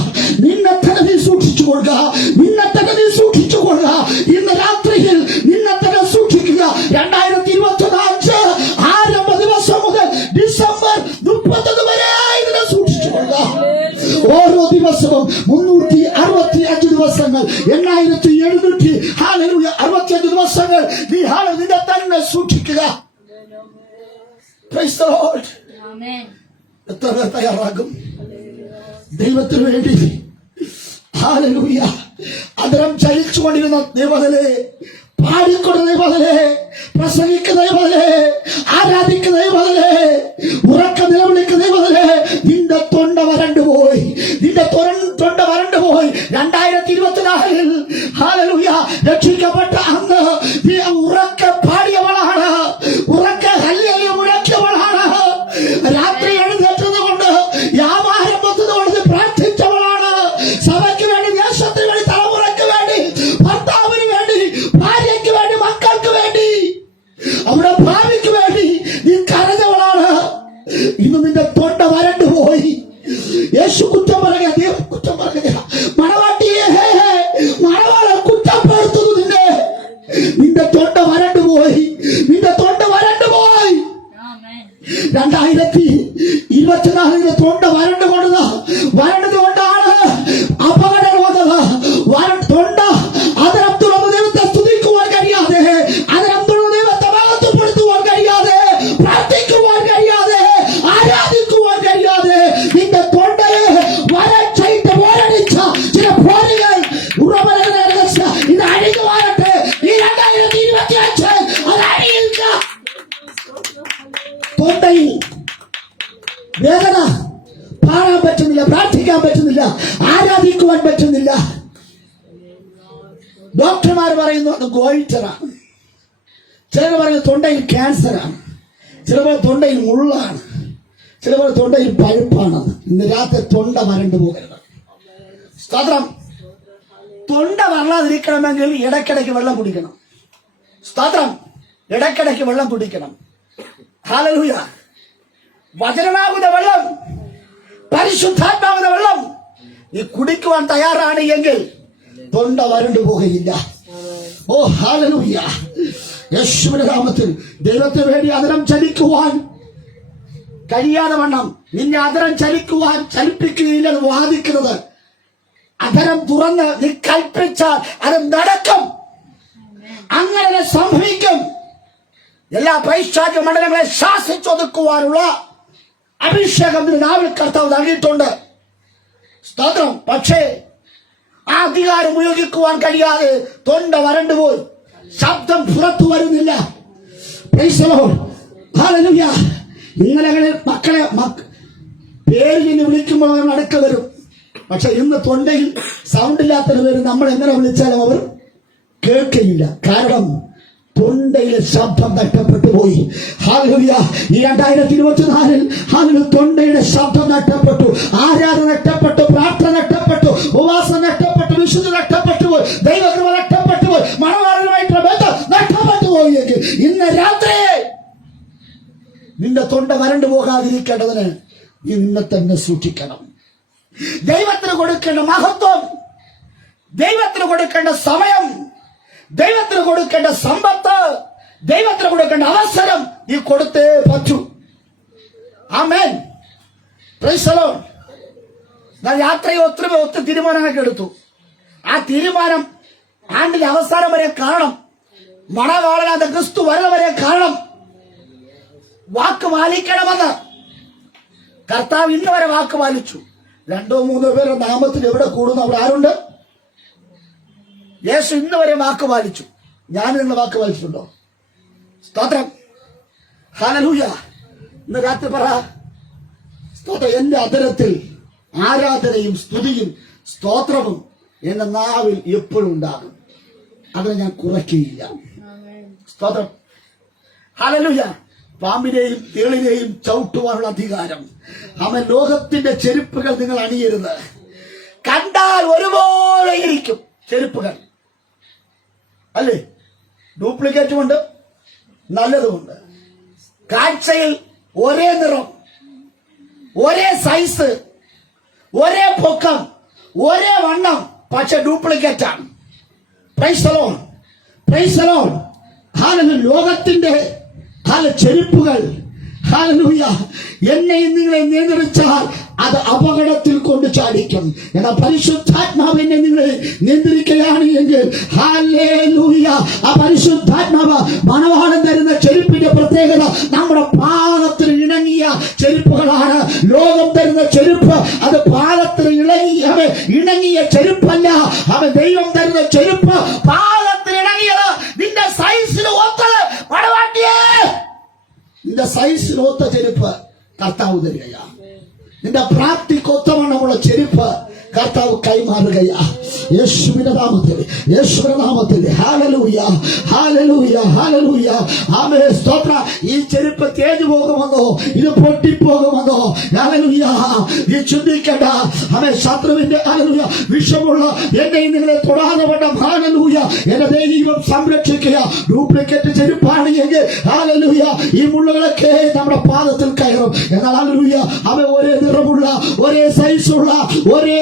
നിന്നെ തന്നെ നീ സൂക്ഷിച്ചുകൊള്ളുക, നിന്നെ തന്നെ നീ സൂക്ഷിച്ചുകൊള്ളുക. ഇന്ന് രാത്രിയിൽ നിന്നെ തന്നെ സൂക്ഷിക്കുക. 2025 ആരംഭ ദിവസം മുതൽ ഡിസംബർ 31 വരെ ഇതിനെ സൂക്ഷിച്ചുകൊള്ളുക. ഓരോ ദിവസവും 365 ദിവസങ്ങൾ, 8765 ദിവസങ്ങൾ നീ നിന്നെ തന്നെ സൂക്ഷിക്കുക. Praise the Lord. Amen. എത്ര പേർ തയ്യാറാകും ദൈവത്തിന് വേണ്ടി? ഹല്ലേലൂയ. അതരം ചലിച്ചുകൊണ്ടിരുന്ന ദൈവമേ, പാടിക്കൊണ്ട ദൈവമേ, പ്രസംഗിക്കുന്ന ദൈവമേ, ആരാധിക്കുന്ന ദൈവമേ, ഉറക്ക നിലവിളിക്കുന്ന ദൈവമേ, നിന്റെ തൊണ്ട വരണ്ടുപോയി, നിന്റെ തൊണ്ട വരണ്ടുപോയി. 2024 ഹല്ലേലൂയ രക്ഷിക്കപ്പെട്ട അന്ന് നീ ഉറക്ക പാടിയവളാണ്, ഉറക്ക ഹല്ലേലൂയ മുഴക്കിയവളാണ്, രാത്രി എഴുന്നേറ്റത് കൊണ്ട് വ്യാപാരം കൊണ്ട് പ്രാർത്ഥിച്ചവളാണ്. സഭയ്ക്ക് വേണ്ടി, ദേശത്തിന് വേണ്ടി, തലമുറയ്ക്ക് വേണ്ടി, ഭർത്താവിന് വേണ്ടി, ഭാര്യയ്ക്ക് വേണ്ടി, മക്കൾക്ക് വേണ്ടി, അവിടെ ഭാവിക്ക് വേണ്ടി നീ കരഞ്ഞവളാണ്. ഇന്ന് നിന്റെ തൊണ്ട വരണ്ടുപോയി. യേശു കുറ്റം പറയുക, ദൈവം കുറ്റം പറയുക. മണവാട്ടിയെ, മണവാളെ കുറ്റപ്പെടുത്തുന്നു നിന്നെ. നിന്റെ തൊണ്ട വരണ്ടുപോയി, നിന്റെ തൊണ്ട വരണ്ടുപോയി. 2024 തൊണ്ട വരണ്ടത് കൊണ്ടാണ് അപകടം വന്നത്. തൊണ്ട അതരം തുറന്ന് ദൈവത്തെ സ്തുതിക്കുവാൻ കഴിയാതെ, അതരം തുറന്ന് ദൈവത്തെ മഹത്വപ്പെടുത്തുവാൻ കഴിയാതെ, പ്രാർത്ഥിക്കുവാൻ കഴിയാതെ, ആരാധിക്കുവാൻ കഴിയാതെ നിന്റെ തൊണ്ടയെ വരച്ചയിട്ട് പോരടിച്ച ചില പോരുകൾ ഇത് അഴിഞ്ഞു മാറട്ടെ. ഈ 2025 അത് അഴിയില്ല. തൊണ്ടയിൽ വേദന, പാടാൻ പറ്റുന്നില്ല, പ്രാർത്ഥിക്കാൻ പറ്റുന്നില്ല, ആരാധിക്കുവാൻ പറ്റുന്നില്ല. ഡോക്ടർമാർ പറയുന്നു അത് ഗോയിറ്ററാണ്, ചിലർ പറയുന്നത് തൊണ്ടയിൽ ക്യാൻസറാണ്, ചിലർ തൊണ്ടയിൽ മുള്ളാണ്, ചിലർ തൊണ്ടയിൽ പഴുപ്പാണ്. ഇന്ന് രാത്രി തൊണ്ട വരണ്ടു പോകരുത്. സ്തോത്രം. തൊണ്ട വരളാതിരിക്കണമെങ്കിൽ ഇടയ്ക്കിടയ്ക്ക് വെള്ളം കുടിക്കണം. സ്തോത്രം. ഇടയ്ക്കിടയ്ക്ക് വെള്ളം കുടിക്കണം. ഹല്ലേലൂയ. വചനമാകുന്ന വെള്ളം, പരിശുദ്ധാത്മാവുന്ന വെള്ളം നീ കുടിക്കുവാൻ തയ്യാറാണ് എങ്കിൽ തൊണ്ട വരണ്ടു പോകുകയില്ല. ഓ ഹല്ലേലൂയ. യേശുവിന്റെ നാമത്തിൽ ദൈവത്തിന് വേണ്ടി അതരം ചലിക്കുവാൻ കഴിയാതെ വണ്ണം നിന്നെ അതരം ചലിപ്പിക്കുകയില്ലെന്ന് വാദിക്കുന്നത്, അതരം തുറന്ന് നീ കൽപ്പിച്ചാൽ അത് നടക്കും, അങ്ങനെ സംഭവിക്കും. എല്ലാ പൈശാചിക മണ്ഡലങ്ങളെ ശാസിച്ചൊതുക്കുവാനുള്ള അഭിഷേകം നാവിൽ കർത്താവ് നൽകിയിട്ടുണ്ട്. സ്തോത്രം. പക്ഷേ ആ അധികാരം ഉപയോഗിക്കുവാൻ കഴിയാതെ തൊണ്ട വരണ്ടുപോയി, ശബ്ദം പുറത്തു വരുന്നില്ല. Price the lord. ഹല്ലേലൂയ. ഇന്നലെ മക്കളെ പേര് നിന്ന് വിളിക്കുമ്പോൾ അവർ അടുക്ക വരും. പക്ഷെ ഇന്ന് തൊണ്ടയിൽ സൗണ്ട് ഇല്ലാത്തൊരു പേര് നമ്മൾ എങ്ങനെ വിളിച്ചാലും അവർ കേൾക്കയില്ല. കാരണം തൊണ്ടയിലെ ശബ്ദം നഷ്ടപ്പെട്ടു പോയി. ഹല്ലേലൂയ. ഈ 2024 ഹല്ലേലൂയ തൊണ്ടയുടെ ശബ്ദം നഷ്ടപ്പെട്ടു. ആരാധന നഷ്ടപ്പെട്ടു, പ്രാർത്ഥന നഷ്ടപ്പെട്ടു, ഉപവാസം നഷ്ടപ്പെട്ടു, വിശുദ്ധി നഷ്ടപ്പെട്ടു പോയി, ദൈവകൃപ നഷ്ടപ്പെട്ടു പോയി, മണവാളനുമായിട്ടുള്ള ബന്ധം നഷ്ടപ്പെട്ടു പോയെങ്കിൽ ഇന്ന് രാത്രി നിന്റെ തൊണ്ട വരണ്ടു പോകാതിരിക്കേണ്ടതിന് നീ നിന്നെ തന്നെ സൂക്ഷിക്കണം. ദൈവത്തിന് കൊടുക്കേണ്ട മഹത്വം, ദൈവത്തിന് കൊടുക്കേണ്ട സമയം, ദൈവത്തിന് കൊടുക്കേണ്ട സമ്പത്ത്, ദൈവത്തിന് കൊടുക്കേണ്ട അവസരം ഈ കൊടുത്തേ പറ്റൂ. ആമേൻ. Praise the lord. ഞാൻ യാത്രയെ ഒത്തിരി തീരുമാനങ്ങളൊക്കെ എടുത്തു. ആ തീരുമാനം ആണ്ടിന്റെ അവസാനം വരെ കാണണം. മണവാളനാഥ ക്രിസ്തു വരണ വരെ കാണണം. വാക്ക് പാലിക്കണമെന്ന് കർത്താവ് ഇന്ന് വരെ വാക്ക് പാലിച്ചു. 2-3 പേരുടെ നാമത്തിൽ എവിടെ കൂടുന്നു അവിടെ ആരുണ്ട്? യേശു ഇന്ന് വരെ വാക്ക് പാലിച്ചു. ഞാൻ നിങ്ങൾ വാക്ക് പാലിച്ചിട്ടുണ്ടോ? സ്തോത്രം. ഹല്ലേലൂയ. ഇന്ന് രാത്രി പറ, സ്തോത്രം. എന്റെ അധരത്തിൽ ആരാധനയും സ്തുതിയും സ്തോത്രവും എന്റെ നാവിൽ എപ്പോഴും ഉണ്ടാകും. അതിനെ ഞാൻ കുറയ്ക്കുകയില്ല. സ്തോത്രം. ഹല്ലേലൂയ. പാമ്പിനെയും തേളിനെയും ചവിട്ടുവാനുള്ള അധികാരം. അവൻ ലോകത്തിന്റെ ചെരുപ്പുകൾ നിങ്ങൾ അണിയരുത്. കണ്ടാൽ ഒരുപോലെ ഇരിക്കും ചെരുപ്പുകൾ, അല്ലേ? ഡ്യൂപ്ലിക്കേറ്റുമുണ്ട്, നല്ലതുമുണ്ട്. കാഴ്ചയിൽ ഒരേ നിറം, ഒരേ സൈസ്, ഒരേ പൊക്കം, ഒരേ വണ്ണം, പക്ഷെ ഡ്യൂപ്ലിക്കേറ്റ് ആണ്. Price the lord. Praise the lord. Hallelujah. ലോകത്തിന്റെ ചെരുപ്പുകൾ ഹല്ലേലൂയ എന്നെയും നിങ്ങളെ നിയന്ത്രിച്ചാൽ അത് അപകടത്തിൽ കൊണ്ട് ചാടിക്കും. എന്നാൽ പരിശുദ്ധാത്മാവിനെ നിങ്ങൾ നിയന്ത്രിക്കുകയാണ് എങ്കിൽ ഹല്ലേലൂയ, ആ പരിശുദ്ധാത്മാവ് മണവാളൻ തരുന്ന ചെരുപ്പിന്റെ പ്രത്യേകത നമ്മുടെ പാദത്തിന് ഇണങ്ങിയ ചെരുപ്പുകളാണ്. ലോകം തരുന്ന ചെരുപ്പ് അത് പാദത്തിന് ഇണങ്ങിയ ചെരുപ്പല്ല. അവൻ ദൈവം തരുന്ന ചെരുപ്പ് പാദത്തിന് ഇണങ്ങിയത്, നിന്റെ സൈസിന് ഒത്തത്. മണവാട്ടിയേ, നിന്റെ സൈസിന് ഒത്ത ചെരുപ്പ് കർത്താവ് തരികയാ. നിന്റെ പ്രാപ്തിക്കൊത്തവണ്ണമുള്ള ചെരുപ്പ് കർത്താവ് കൈമാറുകയാ. യേശുവിന്റെ നാമത്തിൽ, യേശുവിന്റെ നാമത്തിൽ. ഹല്ലേലൂയ, ഹല്ലേലൂയ, ഹല്ലേലൂയ. ആമേൻ. സ്തോത്രം. ഈ ചെരുപ്പ് തേഞ്ഞു പോകുമെന്നോ ഇത് പൊട്ടിപ്പോകുമെന്നോ ഹല്ലേലൂയ നീ ചിന്തിക്കണ്ട. ആമേൻ. ശത്രുവിന്റെ ഹല്ലേലൂയ വിഷമുള്ള എന്നെ നിങ്ങളെ തൊടാതെ വേണം. ഹല്ലേലൂയ. എന്റെ ദൈവം സംരക്ഷിക്കുക. ഡ്യൂപ്ലിക്കേറ്റ് ചെരുപ്പാണ് എങ്കിൽ ഹല്ലേലൂയ ഈ മുള്ളുകളൊക്കെ നമ്മുടെ പാദത്തിൽ കയറും. എന്നാൽ ഹല്ലേലൂയ അവ ഒരേ നിറമുള്ള, ഒരേ സൈസുള്ള, ഒരേ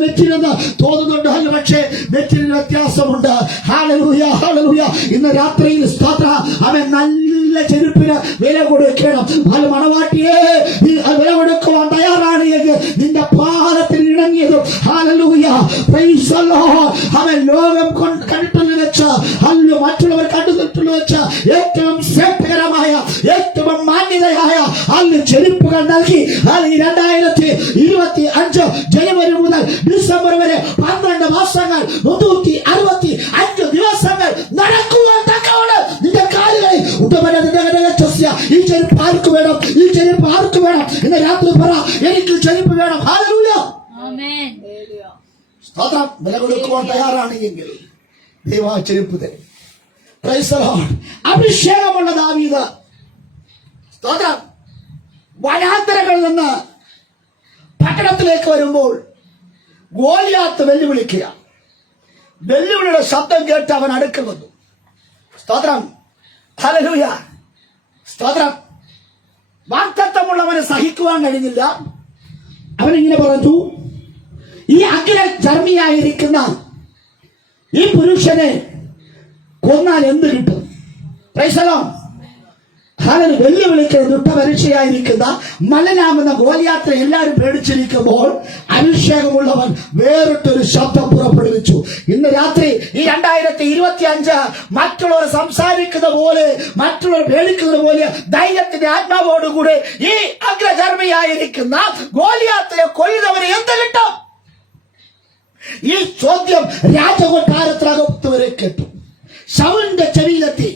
മെറ്റീരിയൽ തോന്നുന്നുണ്ട്. പക്ഷേ മെറ്റീരിയൽ വ്യത്യാസമുണ്ട്. Hallelujah, hallelujah. ഇന്ന് രാത്രിയിൽ സ്തോത്ര അവൻ നല്ല ചെരുപ്പിന് വില കൊടുക്കണം. അത് മണവാട്ടിയെ നീ വില കൊടുക്കുവാൻ തയ്യാറാണ് എങ്കിൽ നിന്റെ പാദത്തിൽ ഇണങ്ങിയതും ഹല്ലേലൂയ പ്രൈസ് ദി ലോർഡ് അവൻ ലോകം കണ്ടിട്ടുള്ള വെച്ച് ഹല്ലേലൂയ മറ്റുള്ളവർ കണ്ടിട്ടുള്ള വെച്ച് ഏറ്റവും ശ്രേഷ്ഠകരമായ, ഏറ്റവും മാന്യതയായ ഹല്ലേലൂയ ചെരുപ്പുകൾ നൽകി 2025 ജനുവരി മുതൽ ഡിസംബർ വരെ 12 മാസങ്ങൾ 365 ദിവസങ്ങൾ നടക്കുവാൻ തക്കവണ്ണം നിന്റെ കാലുകളിൽ ഈ ചെരുപ്പ് ആർക്ക് വേണം? ഈ ചെരുപ്പ് ആർക്ക് വേണം? ഇന്ന് രാത്രി പറ, എനിക്ക് ചെരുപ്പ് വേണം. ഹല്ലേലൂയ. ആമേൻ. സ്തോത്രം. വില കൊടുക്കുവാൻ തയ്യാറാണ് എങ്കിൽ ദൈവം ആ ചെരുപ്പ് തരും. Price the Lord. അഭിഷേകമുള്ള ദാവീദ് സ്തോത്രം വനാന്തരങ്ങളിൽ നിന്ന് പട്ടണത്തിലേക്ക് വരുമ്പോൾ ഗോലിയാത്ത് വെല്ലുവിളിക്കുക. വെല്ലുവിളിയുടെ ശബ്ദം കേട്ട് അവൻ അടുക്കൽ വന്നു. സ്തോത്രം. ഹല്ലേലൂയ. സ്തോത്രം. വാഗ്ദത്തമുള്ളവനെ സഹിക്കുവാൻ കഴിഞ്ഞില്ല. അവനിങ്ങനെ പറഞ്ഞു, ഈ അഗ്രചർമ്മിയായിരിക്കുന്ന ഈ പുരുഷനെ കൊന്നാൽ എന്ത് കിട്ടും? Praise the lord. വെല്ലുവിളിക്കുന്ന ദുഷ്ടപരീക്ഷയായിരിക്കുന്ന മലനാമെന്ന ഗോലിയാത്തെ എല്ലാവരും പേടിച്ചിരിക്കുമ്പോൾ അഭിഷേകമുള്ളവൻ വേറിട്ടൊരു ശബ്ദം പുറപ്പെടുവിച്ചു. ഇന്ന് രാത്രി ഈ 2025 മറ്റുള്ളവർ സംസാരിക്കുന്ന പോലെ, മറ്റുള്ളവർ പേടിക്കുന്നത് പോലെ ധൈര്യത്തിന്റെ ആത്മാവോടുകൂടെ ഈ അഗ്രചർമ്മിയായിരിക്കുന്ന ഗോലിയാത്തിനെ കൊല്ലുന്നവന് എന്ത് കിട്ടും? ഈ ചോദ്യം രാജകൊട്ടാരത്തിനകത്ത് വരെ കേട്ടു. ശൗലിന്റെ ചെവിയിലെത്തി.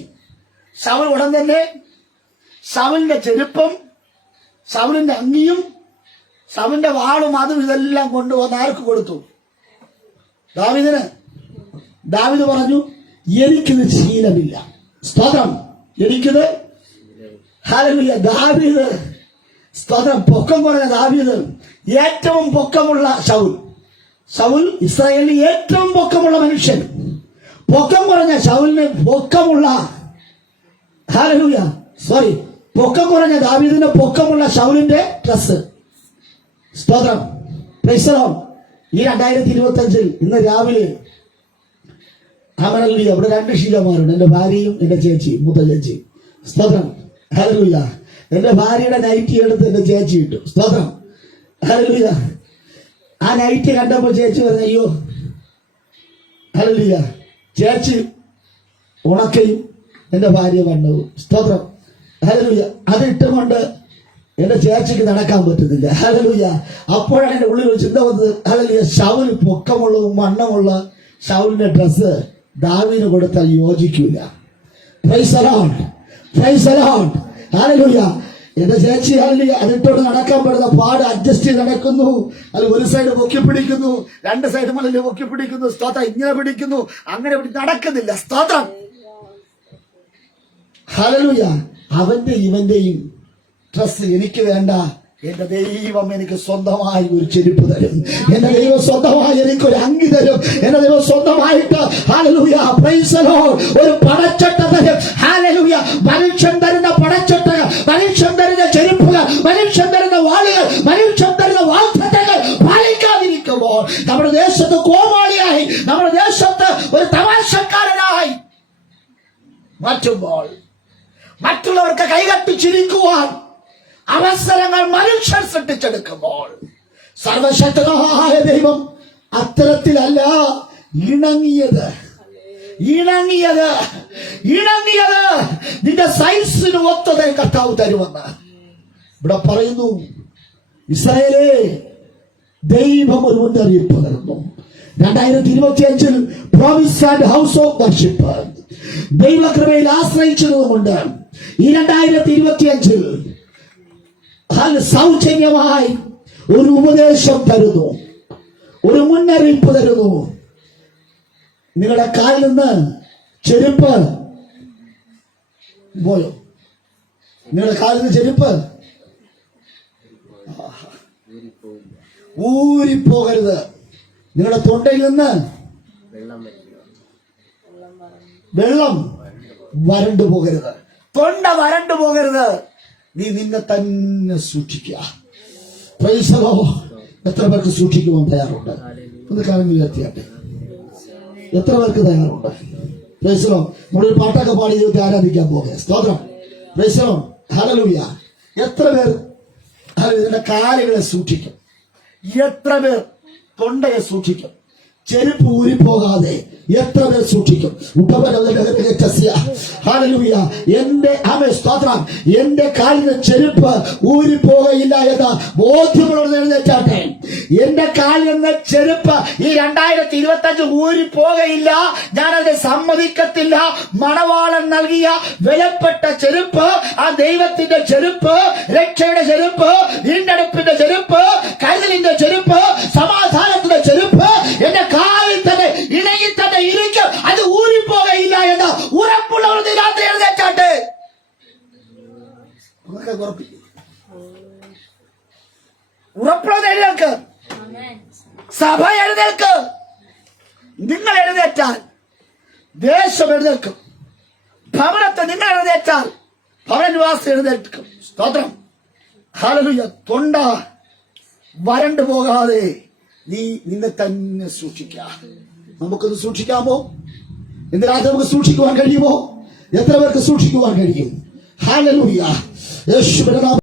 ശൗൽ ഉടൻ തന്നെ ശൗലിന്റെ ചെരുപ്പും ശൗലിന്റെ അങ്കിയും ശൗലിന്റെ വാളും അതും ഇതെല്ലാം കൊണ്ടുവന്ന് ആർക്ക് കൊടുത്തു? ദാവീദിന്. ദാവീദ് പറഞ്ഞു, എനിക്കിത് ശീലമില്ല. സ്തോത്രം. എനിക്കിത് ഹല്ലേലൂയ. ദാവീദ്, സ്തോത്രം. പൊക്കം കുറഞ്ഞ ദാവീദ്, ഏറ്റവും പൊക്കമുള്ള ശൗൽ. ശൗൽ ഇസ്രായേലിൽ ഏറ്റവും പൊക്കമുള്ള മനുഷ്യൻ. പൊക്കം കുറഞ്ഞ ശൗലിന് പൊക്കമുള്ള ഹല്ലേലൂയ പൊക്കം കുറഞ്ഞ ദാവീദിന് പൊക്കമുള്ള ശൗലിന്റെ ഡ്രസ്. സ്തോത്രം. Praise the Lord. ഈ 2025 ഇന്ന് രാവിലെ ഹല്ലേലൂയ ഇവിടെ 2 ശീലമാരുണ്ട്. എന്റെ ഭാര്യയും എന്റെ ചേച്ചി, മൂത്ത ചേച്ചി. സ്തോത്രം. ഹല്ലേലൂയ. എന്റെ ഭാര്യയുടെ നൈറ്റി എടുത്ത് എന്റെ ചേച്ചി ഇട്ടു. സ്തോത്രം. ഹല്ലേലൂയ. ആ നൈറ്റ് കണ്ടപ്പോൾ ചേച്ചി പറഞ്ഞു, അയ്യോ ഹല്ലേലൂയ, ചേച്ചി ഉണക്കയും എന്റെ ഭാര്യ വണ്ണവും. സ്തോത്രം. ഹല്ലേലൂയ. അത് ഇട്ടുകൊണ്ട് എന്റെ ചേച്ചിക്ക് നടക്കാൻ പറ്റുന്നില്ല. ഹല്ലേലൂയ. അപ്പോഴാണ് എന്റെ ഉള്ളിൽ ഒരു ചിന്ത വന്നത്, ഹല്ലേലൂയ, ശൗൽ പൊക്കമുള്ളതും വണ്ണമുള്ള ശൗലിന്റെ ഡ്രസ്സ് ദാവീദിന് കൊടുത്താൽ യോജിക്കൂല. Praise the lord. Praise the lord. ഹല്ലേലൂയ. എന്റെ ചേച്ചി ഹല്ലേലൂയ അതിട്ടോട് നടക്കാൻ പറ്റുന്ന പാട് അഡ്ജസ്റ്റ് ചെയ്ത് നടക്കുന്നു. അത് ഒരു സൈഡ് പൊക്കി പിടിക്കുന്നു, 2 സൈഡ് മലയിൽ പൊക്കി പിടിക്കുന്നു. സ്തോത്രം. ഇങ്ങനെ പിടിക്കുന്നു, അങ്ങനെ നടക്കുന്നില്ല. സ്തോത്രം. ഹല്ലേലൂയ. അവന്റെ ഇവന്റെയും ഡ്രസ് എനിക്ക് വേണ്ട. എന്റെ ദൈവം എനിക്ക് സ്വന്തമായി ഒരു ചെരുപ്പ് തരും. എന്റെ ദൈവം സ്വന്തമായി എനിക്കൊരു അങ്കി തരും. എന്റെ ദൈവം സ്വന്തമായിട്ട് ഹല്ലേലൂയ പ്രൈസ് ദി ലോർഡ് ഒരു പടച്ചട്ട തരും. ഹല്ലേലൂയ. മനുഷ്യൻ തരുന്ന പടച്ചട്ട, മനുഷ്യൻ തരുന്ന ചെരുപ്പുകൾ, മനുഷ്യൻ തരുന്ന വാളുകൾ, മനുഷ്യൻ തരുന്ന വാഗ്ദത്തങ്ങൾ പാലിക്കാതിരിക്കുമ്പോൾ നമ്മുടെ ദേശത്ത് കോമാളിയായി, നമ്മുടെ ദേശത്ത് ഒരു തമാശക്കാരനായി മാറ്റുമ്പോൾ, മറ്റുള്ളവർക്ക് കൈകട്ടി ചിരിക്കുവാൻ അവസരങ്ങൾ മനുഷ്യർ സൃഷ്ടിച്ചെടുക്കുമ്പോൾ, സർവശക്തനായ ദൈവം അത്തരത്തിലല്ല ഇണങ്ങിയത്. നിന്റെ സൈസിന് ഒത്തതേ കർത്താവ് തരുമെന്ന് ഇവിടെ പറയുന്നു. ഇസ്രായേലേ, ദൈവം ഒരു മുന്നറിയിപ്പ് തരുന്നു. 2025 promise and house of worship ദൈവകൃപയിൽ ആശ്രയിച്ചതുകൊണ്ട് ഈ 2025 സൗജന്യമായി ഒരു ഉപദേശം തരുന്നു, ഒരു മുന്നറിയിപ്പ് തരുന്നു. നിങ്ങളുടെ കാലിൽ നിന്ന് ചെരുപ്പ് പോയോ? നിങ്ങളുടെ കാലിൽ നിന്ന് ചെരുപ്പ് ഊരിപ്പോകരുത്. നിങ്ങളുടെ തൊണ്ടയിൽ നിന്ന് വെള്ളം വരണ്ടു പോകരുത്. തൊണ്ട വരണ്ടു പോകരുത്. നീ നിന്നെ തന്നെ സൂക്ഷിക്കുക. Price the Lord. എത്ര പേർക്ക് സൂക്ഷിക്കുവാൻ തയ്യാറുണ്ട്? ഒന്ന് കാലം ഉയർത്തിയാട്ടെ. എത്ര പേർക്ക് തയ്യാറുണ്ട്? Price the Lord. നമ്മളൊരു പാട്ടൊക്കെ പാടി ദൈവത്തെ ആരാധിക്കാൻ പോകുക. സ്തോത്രം. Praise the lord. ഹല്ലേലൂയ. എത്ര പേർ ഇതിന്റെ കാലുകളെ സൂക്ഷിക്കും? എത്ര പേർ തൊണ്ടയെ സൂക്ഷിക്കും? ചെരുപ്പ് ഊരിപ്പോകാതെ എത്ര പേർ സൂക്ഷിക്കും? ഹല്ലേലൂയ. സ്തോത്രം. എന്റെ കാലിന് ചെരുപ്പ് ഊരിപ്പോകയില്ല എന്ന് ബോധ്യമുള്ളത് എഴുന്നേറ്റാട്ടെ. എന്റെ കാലിൽ നിന്ന് ചെരുപ്പ് ഈ 2025 ഊരിപ്പോകയില്ല. ഞാനത് സമ്മതിക്കത്തില്ല. മണവാളൻ നൽകിയ വിലപ്പെട്ട ചെരുപ്പ്, ആ ദൈവത്തിന്റെ ചെരുപ്പ്, രക്ഷയുടെ ചെരുപ്പ്, വീണ്ടെടുപ്പിന്റെ ചെരുപ്പ്, കരുതലിന്റെ ചെരുപ്പ്, സമാധാനത്തിന്റെ ചെരുപ്പ് എന്റെ കാലിൽ തന്നെ ഇണങ്ങി തന്നെ ഇരിക്കും. അത് ഊരിപ്പോകയില്ല എന്ന് ഉറപ്പുള്ളവർ രാത്രി എഴുന്നേറ്റാട്ടെ. ഉറപ്പുള്ളത് എഴുന്നേൽക്ക്. സഭ എഴുന്നേൽക്ക്. നിങ്ങൾ എഴുന്നേറ്റാൽ ദേശം എഴുന്നേൽക്കും. ഭവനത്തെ നിങ്ങൾ എഴുന്നേറ്റാൽ ഭവനവാസം എഴുന്നേൽക്കും. സ്തോത്രം. ഹല്ലേലൂയ. തൊണ്ട വരണ്ടു പോകാതെ നീ നിന്നെ തന്നെ സൂക്ഷിക്കുക. നമുക്കൊന്ന് സൂക്ഷിക്കാമോ? ഇന്ന് രാത്രി നമുക്ക് സൂക്ഷിക്കുവാൻ കഴിയുമോ? എത്ര പേർക്ക് സൂക്ഷിക്കുവാൻ കഴിയും? ഹല്ലേലൂയ. യേശുവിന്റെ നാമത്തിൽ